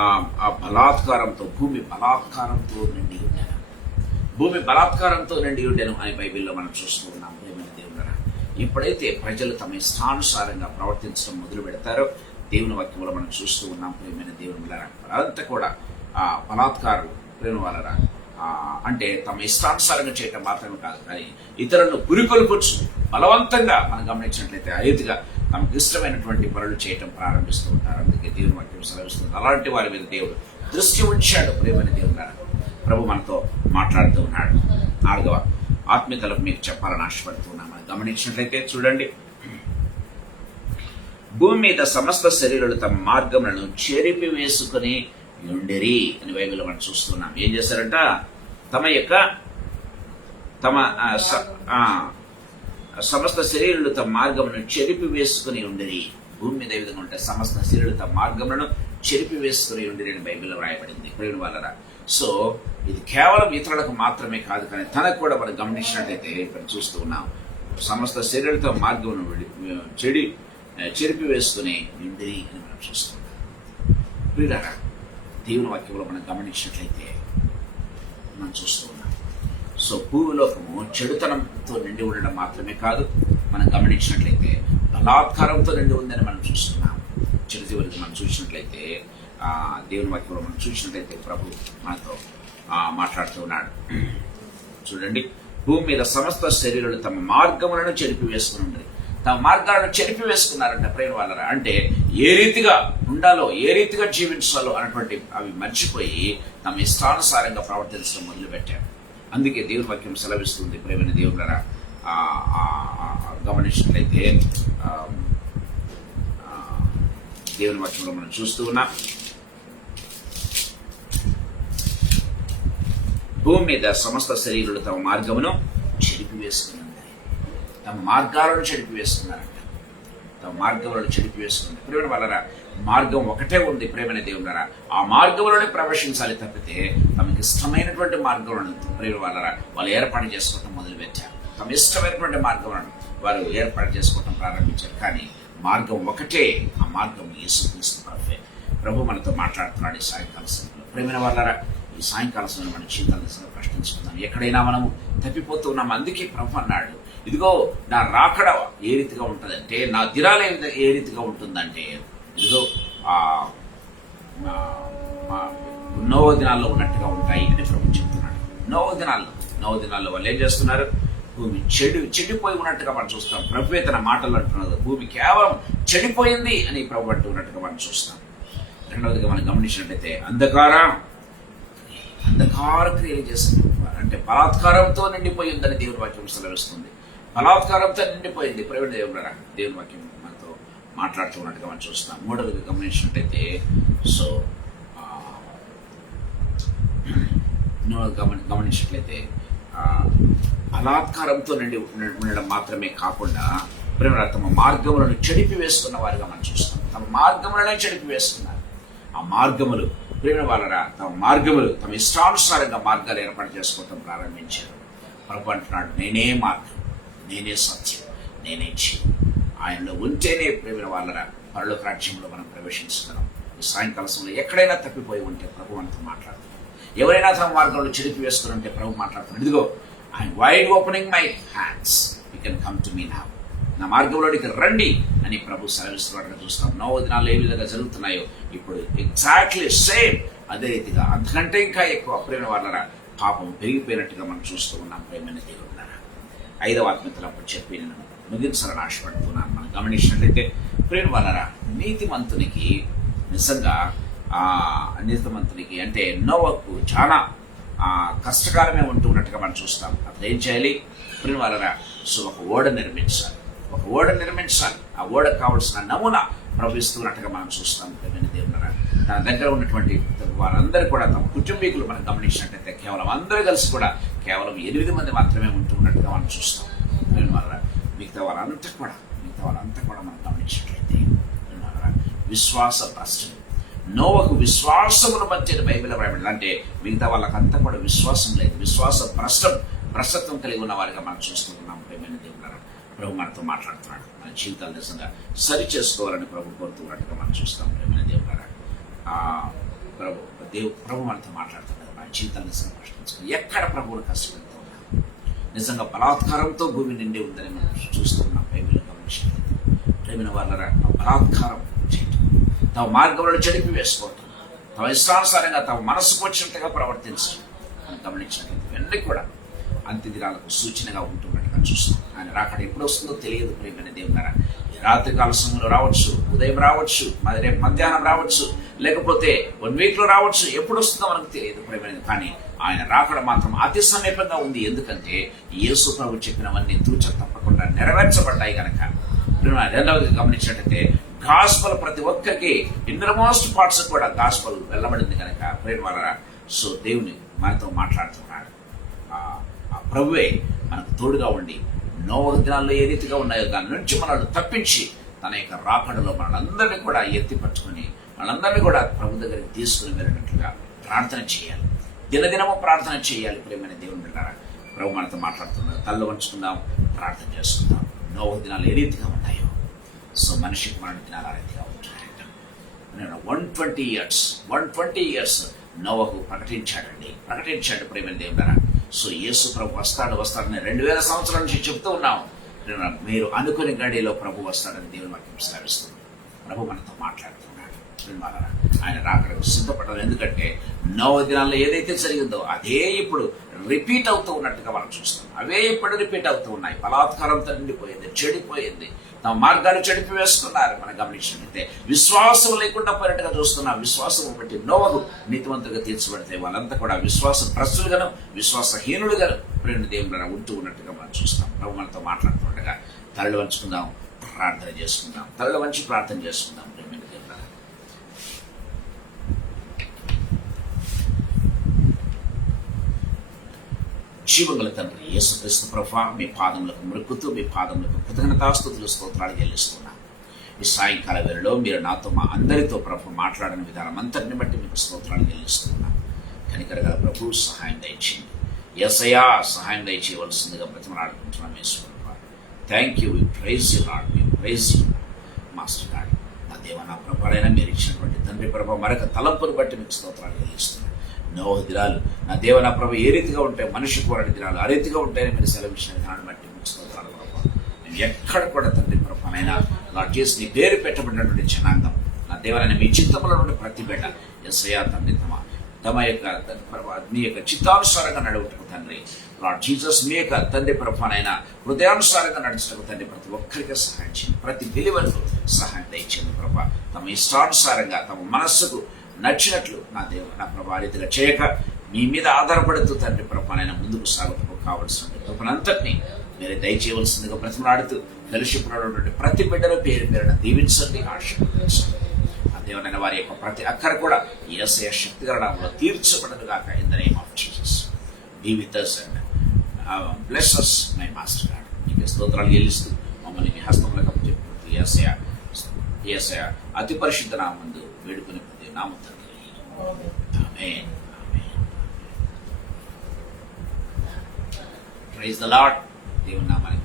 ఆ బలాత్కారంతో భూమి బలాత్కారంతో నిండి ఉండెను, భూమి బలాత్కారంతో నిండి ఉండెను అని బైబిల్లో మనం చూస్తూ ఉన్నాం ప్రేమైన దేవుని. ఎప్పుడైతే ప్రజలు తమ ఇష్టానుసారంగా ప్రవర్తించడం మొదలు పెడతారో దేవుని వాక్యంలో మనం చూస్తూ ఉన్నాం ప్రేమైన దేవుని. అదంతా కూడా బలాత్కారం ప్రేమ వలన అంటే తమ ఇష్టానుసారంగా చేయటం మాత్రమే కాదు, కానీ ఇతరులను పురికొల్పొచ్చు బలవంతంగా మనం గమనించినట్లయితే అయతిగా తమకు ఇష్టమైనటువంటి పనులు చేయటం ప్రారంభిస్తూ ఉంటారు. అందుకే దేవుని వాక్యం సెలవిస్తుంది. అలాంటి వారి మీద దేవుడు దృష్టి ఉంచాడు ప్రేమైన దేవుడు. ప్రభు మనతో మాట్లాడుతూ ఉన్నాడు. 4వ ఆత్మీయతలకు మీకు చెప్పాలని ఆశపడుతున్నాం. మనం గమనించినట్లయితే చూడండి, భూమి మీద సమస్త శరీరాలు తమ మార్గములను చెరిపి వేసుకుని ఉండేరి అని బైబిల్లో మనం చూస్తున్నాం. ఏం చేశారంట? సమస్త శరీరులు తమ మార్గమును చెరిపి వేసుకుని ఉండేరి. భూమి మీద ఏ విధంగా ఉంటే సమస్త శరీరులు తమ మార్గములను చెరిపి వేసుకుని ఉండేరి అని బైబిల్లో రాయబడింది ప్రేమ వాళ్ళరా. సో ఇది కేవలం ఇతరులకు మాత్రమే కాదు, కానీ తనకు కూడా మనం గమనించినట్లయితే ఇక్కడ చూస్తూ ఉన్నాం, సమస్త శరీరులతో మార్గమును చెరిపి వేసుకుని ఉండేరి అని మనం చూస్తున్నాం. ప్రియులారా, దేవుని వాక్యంలో మనం గమనించినట్లయితే మనం చూస్తూ ఉన్నాం. సో భూలోకము చెడుతనంతో నిండి ఉండడం మాత్రమే కాదు, మనం గమనించినట్లయితే బలాత్కారంతో నిండి ఉందని మనం చూస్తున్నాం. చివరికి మనం చూసినట్లయితే దేవుని వాక్యంలో మనం చూసినట్లయితే ప్రభు మనతో మాట్లాడుతూ ఉన్నాడు. చూడండి, భూమి మీద సమస్త శరీరాలు తమ మార్గములను చెరిపి వేసుకుని ఉండేది. తమ మార్గాలను చెరిపి వేసుకున్నారంట ప్రేమ వాళ్ళరా. అంటే ఏ రీతిగా ఉండాలో, ఏ రీతిగా జీవించాలో అన్నటువంటి అవి మర్చిపోయి తమ ఇష్టానుసారంగా ప్రవర్తించడం మొదలుపెట్టారు. అందుకే దేవుని వాక్యం సెలవిస్తుంది ప్రేమైన దేవుళ్ళరా. గమనించినట్లయితే దేవుని వాక్యంలో మనం చూస్తూ ఉన్నాం, భూమి మీద సమస్త శరీరులు తమ మార్గమును చెరిపి వేసుకుని తమ మార్గాలను చెడిపి వేస్తున్నారంట. తమ మార్గములను చెడిపి వేస్తుంది. ప్రేమ వాళ్ళరా, మార్గం ఒకటే ఉంది ప్రేమైన దేవుళ్ళరా. ఆ మార్గంలోనే ప్రవేశించాలి తప్పితే తమకి ఇష్టమైనటువంటి మార్గంలో ప్రేమ వాళ్ళరా వాళ్ళు ఏర్పాటు చేసుకోవటం మొదలుపెట్టారు. తమ ఇష్టమైనటువంటి మార్గంలో వారు ఏర్పాటు చేసుకోవటం ప్రారంభించారు. కానీ మార్గం ఒకటే, ఆ మార్గం యేసుక్రీస్తు ప్రభువే. ప్రభు మనతో మాట్లాడుతున్నాడు ఈ సాయంకాల సమయంలో. ప్రేమైన వాళ్ళరా, ఈ సాయంకాల సమయంలో మన జీవితాలను ప్రశ్నించుకుందాం. ఎక్కడైనా మనము తప్పిపోతూ ఉన్నాం. అందుకే ప్రభు అన్నాడు, ఇదిగో నా రాకడ ఏ రీతిగా ఉంటుందంటే, నా దినాలు ఏ రీతిగా ఉంటుందంటే, ఇదిగో నోవ దినాల్లో ఉన్నట్టుగా ఉంటాయి అని ప్రభు చెప్తున్నాడు. నోవ దినాల్లో వాళ్ళు ఏం చేస్తున్నారు? భూమి చెడిపోయి ఉన్నట్టుగా మనం చూస్తాం. ప్రభు తన మాటలు అంటున్నారు, భూమి కేవలం చెడిపోయింది అని ప్రభు అంటున్నట్టుగా మనం చూస్తాం. రెండవదిగా మనం గమనించినట్లయితే అంధకార క్రియలు చేస్తున్నారు. అంటే బలాత్కారంతో నిండిపోయిందని దేవుని వాక్యం సెలవిస్తుంది. బలాత్కారంతో నిండిపోయింది ప్రేమ దేవుళ్ళరా. దేవుని వాక్యం మనతో మాట్లాడుతున్నట్టుగా మనం చూస్తాం. మూడవదిగా గమనించినట్టయితే సో గమనించినట్లయితే బలాత్కారంతో నిండి ఉండడం మాత్రమే కాకుండా ప్రేమ తమ మార్గములను చెడిపి వేస్తున్న వారిగా మనం చూస్తాం. తమ మార్గములనే చెడిపి వేస్తున్నారు. ఆ మార్గములు ప్రేమ వాళ్ళరా తమ మార్గములు తమ ఇష్టానుసారంగా మార్గాలు ఏర్పాటు చేసుకోవటం ప్రారంభించారు. ప్రభు అంటున్నాడు, నేనే మార్గం, నేనే సత్యం, నేనే జీవం. ఆయనలో ఉంటేనే ప్రేమ వాళ్ళరా పరలోక రాజ్యంలో మనం ప్రవేశించగలం. ఈ సాయంకాల సమయంలో ఎక్కడైనా తప్పిపోయి ఉంటే ప్రభు మనతో మాట్లాడుతున్నాడు. ఎవరైనా తమ మార్గంలో చెడిపి వేసుకుని ఉంటే ప్రభు మాట్లాడుతున్నాడు, ఇదిగో I'm wide opening my hands, you can come to me now. నా మార్గంలోనికి రండి అని ప్రభు సెలవిస్తున్నట్టుగా చూస్తాం. 9 దినాలు ఏ విధంగా జరుగుతున్నాయో ఇప్పుడు ఎగ్జాక్ట్లీ సేమ్ అదే రీతిగా అంతకంటే ఇంకా ఎక్కువ ప్రేమ వాళ్ళరా పాపం పెరిగిపోయినట్టుగా మనం చూస్తూ ఉన్నాం. ప్రేమైన దేవుడున్నారా 5వ ఆత్మీయతలు అప్పుడు చెప్పి నేను ముగించాలని ఆశపడుతున్నాను. మనం గమనించినట్లయితే ప్రేమ వాళ్ళరా నీతిమంతునికి నిజంగా నీతిమంతునికి అంటే నోవకు చాలా కష్టకాలమే ఉంటున్నట్టుగా మనం చూస్తాం. అప్పుడు ఏం చేయాలి ప్రేమ వాళ్ళరా? సో ఒక ఓడ నిర్మించాలి. ఆ ఓడకు కావాల్సిన నమూనా ప్రవహిస్తున్నట్టుగా మనం చూస్తాం. ప్రేమైన దేవుడున్నారా తన దగ్గర ఉన్నటువంటి వారందరూ కూడా తమ కుటుంబీకులు మనం గమనించినట్లయితే కేవలం అందరూ కలిసి కూడా కేవలం 8 మంది మాత్రమే ఉంటున్నట్టుగా మనం చూస్తాం. ప్రేమ వాళ్ళరా మిగతా వాళ్ళంతా కూడా మనం గమనించినట్లయితే విశ్వాస భ్రష్టులు. నోవకు విశ్వాసమును మధ్య బైబిల్ రాయబడింది. అంటే మిగతా వాళ్ళకంతా కూడా విశ్వాసం లేదు, విశ్వాస భ్రష్టత్వం కలిగి ఉన్న వారిగా మనం చూస్తూ ఉన్నాం. ప్రేమైన దేవుడున్నారా ప్రభు మనతో మాట్లాడుతున్నాడు. మన జీవితాలు నిజంగా సరి చేసుకోవాలని ప్రభు కోరుతున్నట్టుగా మనం చూస్తాం. ప్రేమైన దేవుడున్నారా ప్రభు మనతో మాట్లాడుతున్నాడు. మన జీవితాలు నిజంగా ప్రశ్నించుకుని ఎక్కడ ప్రభువును కష్టపడుతూ ఉన్నాం. నిజంగా బలాత్కారంతో భూమి నిండి ఉందని మనం చూస్తూ ఉన్నాం. బైబిల్ గమనించినట్లయితే ప్రేమైన వాళ్ళరా బలాత్కారం చేయటం, తమ మార్గంలో చెడిపి వేసుకోవటం, తమ ఇష్టానుసారంగా తమ మనసుకు వచ్చినట్టుగా ప్రవర్తించడం మనం గమనించినట్లయితే ఇవన్నీ కూడా అంత్య దినాలకు సూచనగా ఉంటున్నట్టుగా చూస్తాం. ఆయన రాకడ ఎప్పుడు వస్తుందో తెలియదు. ప్రేమైన దేవుడారా ఈ రాత్రి కాల సమయంలో రావచ్చు, ఉదయం రావచ్చు, మరి రేపు మధ్యాహ్నం రావచ్చు, లేకపోతే 1 వీక్లో రావచ్చు. ఎప్పుడు వస్తుందో మనకు తెలియదు ప్రేమైన. కానీ ఆయన రాకడ మాత్రం అతి సమీపంగా ఉంది. ఎందుకంటే యేసు ప్రభు చెప్పినవన్నీ తూచ తప్పకుండా నెరవేర్చబడ్డాయి కనుక. రెండవది గమనించినట్లయితే గాస్పల్ ప్రతి ఒక్కరికి ఇన్నర్మోస్ట్ పార్ట్స్ కూడా గాస్పల్ వెళ్ళబడింది కనుక ప్రేమ వాళ్ళరా సో దేవుని మనతో మాట్లాడుతున్నాడు. ఆ ప్రభువే మనకు తోడుగా ఉండి నోవహు దినాల్లో ఏ రీతిగా ఉన్నాయో దాని నుంచి మనల్ని తప్పించి తన యొక్క రాకడలో మనలందరినీ కూడా ఎత్తిపట్టుకుని మనందరినీ కూడా ప్రభు దగ్గరికి తీసుకుని వెళ్ళినట్లుగా ప్రార్థన చేయాలి. దినదినము ప్రార్థన చేయాలి. ప్రేమైన దేవుని బిడ్డలారా ప్రభు మనతో మాట్లాడుతున్నారు. తల్ల వంచుకుందాం, ప్రార్థన చేసుకుందాం. నోవహు దినాలు ఏ రీతిగా ఉన్నాయో సో మనిషికి మరణ దినాలు ఆ రీతిగా ఉంటాయంట. 120 years నోవహు ప్రకటించాడు ప్రేమైన దేవుడారా. సో యేసు ప్రభు వస్తాడని 2000 సంవత్సరాల నుంచి చెప్తూ ఉన్నాము. మీరు అనుకుని గడిలో ప్రభు వస్తాడని దేవుని వాక్యం శ్రావిస్తుంది. ప్రభు మనతో మాట్లాడుతున్నాడు. ఆయన రాకడకు సిద్ధపడ్డారు. ఎందుకంటే నోవహు దినాల్లో ఏదైతే జరిగిందో అదే ఇప్పుడు రిపీట్ అవుతూ ఉన్నట్టుగా మనం చూస్తాం. అవే ఇప్పుడు రిపీట్ అవుతూ ఉన్నాయి. బలాత్కారంతో నిండిపోయింది, చెడిపోయింది, తమ మార్గాలు చెడిపి వేసుకున్నారు. మనం గమనించినట్లయితే విశ్వాసం లేకుండా పోయినట్టుగా చూస్తున్నాం. విశ్వాసం బట్టి నోవహు నీతివంతులుగా తీర్చబడితే వాళ్ళంతా కూడా విశ్వాస భ్రష్టులుగాను విశ్వాసహీనులుగాను ప్రేమ దేవుడుగా ఉంటూ ఉన్నట్టుగా మనం చూస్తాం. ప్రభు మనతో మాట్లాడుతుండగా తరలి వంచుకుందాం, ప్రార్థన చేసుకుందాం. తరలి వంచి ప్రార్థన చేసుకుందాం. ప్రేమ దేవుడు జీవగల తండ్రి యేసుక్రీస్తు ప్రభువా మీ పాదములకు మొక్కుతూ మీ పాదములకు కృతజ్ఞతాస్తుతులు స్తోత్రాలు చెల్లిస్తున్నాను. ఈ సాయంకాల వేళలో మీరు నాతో మా అందరితో ప్రభు మాట్లాడిన విధానం అంతటిని బట్టి మీకు స్తోత్రాలు చెల్లిస్తున్నాను. కనికరగల ప్రభు సహాయం దయచేయండి. యేసయ్యా సహాయం దయచేయవలసిందిగా బ్రతిమలాడుకుంటున్నాం. యేసుప్రభువా thank you, we praise you Lord, we praise you master God. నా దేవ నా ప్రభువైనా మీరు ఇచ్చినటువంటి తండ్రి ప్రభు మరొక తలంపును బట్టి మీకు స్తోత్రాలు చెల్లిస్తున్నాను. నోవహు దినాలు నా దేవ నా ప్రభు ఏ రీతిగా ఉంటాయి, మనిషి కోరటి దినాలు ఆ రీతిగా ఉంటాయని మీరు సెలవిచ్చిన విధానాన్ని బట్టి మీకు స్తోత్రాలు ప్రభు. నేను ఎక్కడ కూడా తండ్రి ప్రభునైనా లార్డ్ జీసస్ నీ పేరు పెట్టబడినటువంటి జనాంగం నా దేవనైనా మీ చిత్తములో నుండి ప్రతి బిడ్డ యేసయ్యా తండ్రి తమ యొక్క మీ యొక్క చిత్తానుసారంగా నడువుటకు తండ్రి లార్డ్ జీసస్ మీ యొక్క తండ్రి ప్రభునైనా హృదయానుసారంగా నడుచుటకు తండ్రి ప్రతి ఒక్కరికి సహాయం చేయండి. ప్రతి బిలివరకు సహాయం దయచేయండి ప్రభు. తమ ఇష్టానుసారంగా తమ మనస్సుకు నచ్చినట్లు నా దేవ నా ప్రభా రీతిగా చేయక మీ మీద ఆధారపడుతూ తండ్రి ప్రభునైనా ముందుకు సాగుటకు కావలసిన కృపనంతటినీ మీరు దయచేయవలసిందిగా బ్రతిమలాడుతూ ఫెలోషిప్లో ప్రతి బిడ్డలో పేరున దీవించండి, ఆశీర్వదించండి. ఆ దేవునైనా వారి యొక్క ప్రతి అక్కర కూడా యేసయ్య శక్తిగల నామములో తీర్చబడను గాక. In the name of Jesus be with us and bless us, my master God. నీకు స్తోత్రాలు చెల్లిస్తూ మమ్మల్ని కుటుంబాన్ని నీ హస్తంలో కప్పచెప్పుకుంటూ యేసయ్య అతి పరిశుద్ధ నామందు వేడుకుని పొందే నామం తండ్రి. ఆమేన్. ఆమేన్. Praise the Lord. దేవుని నామానికి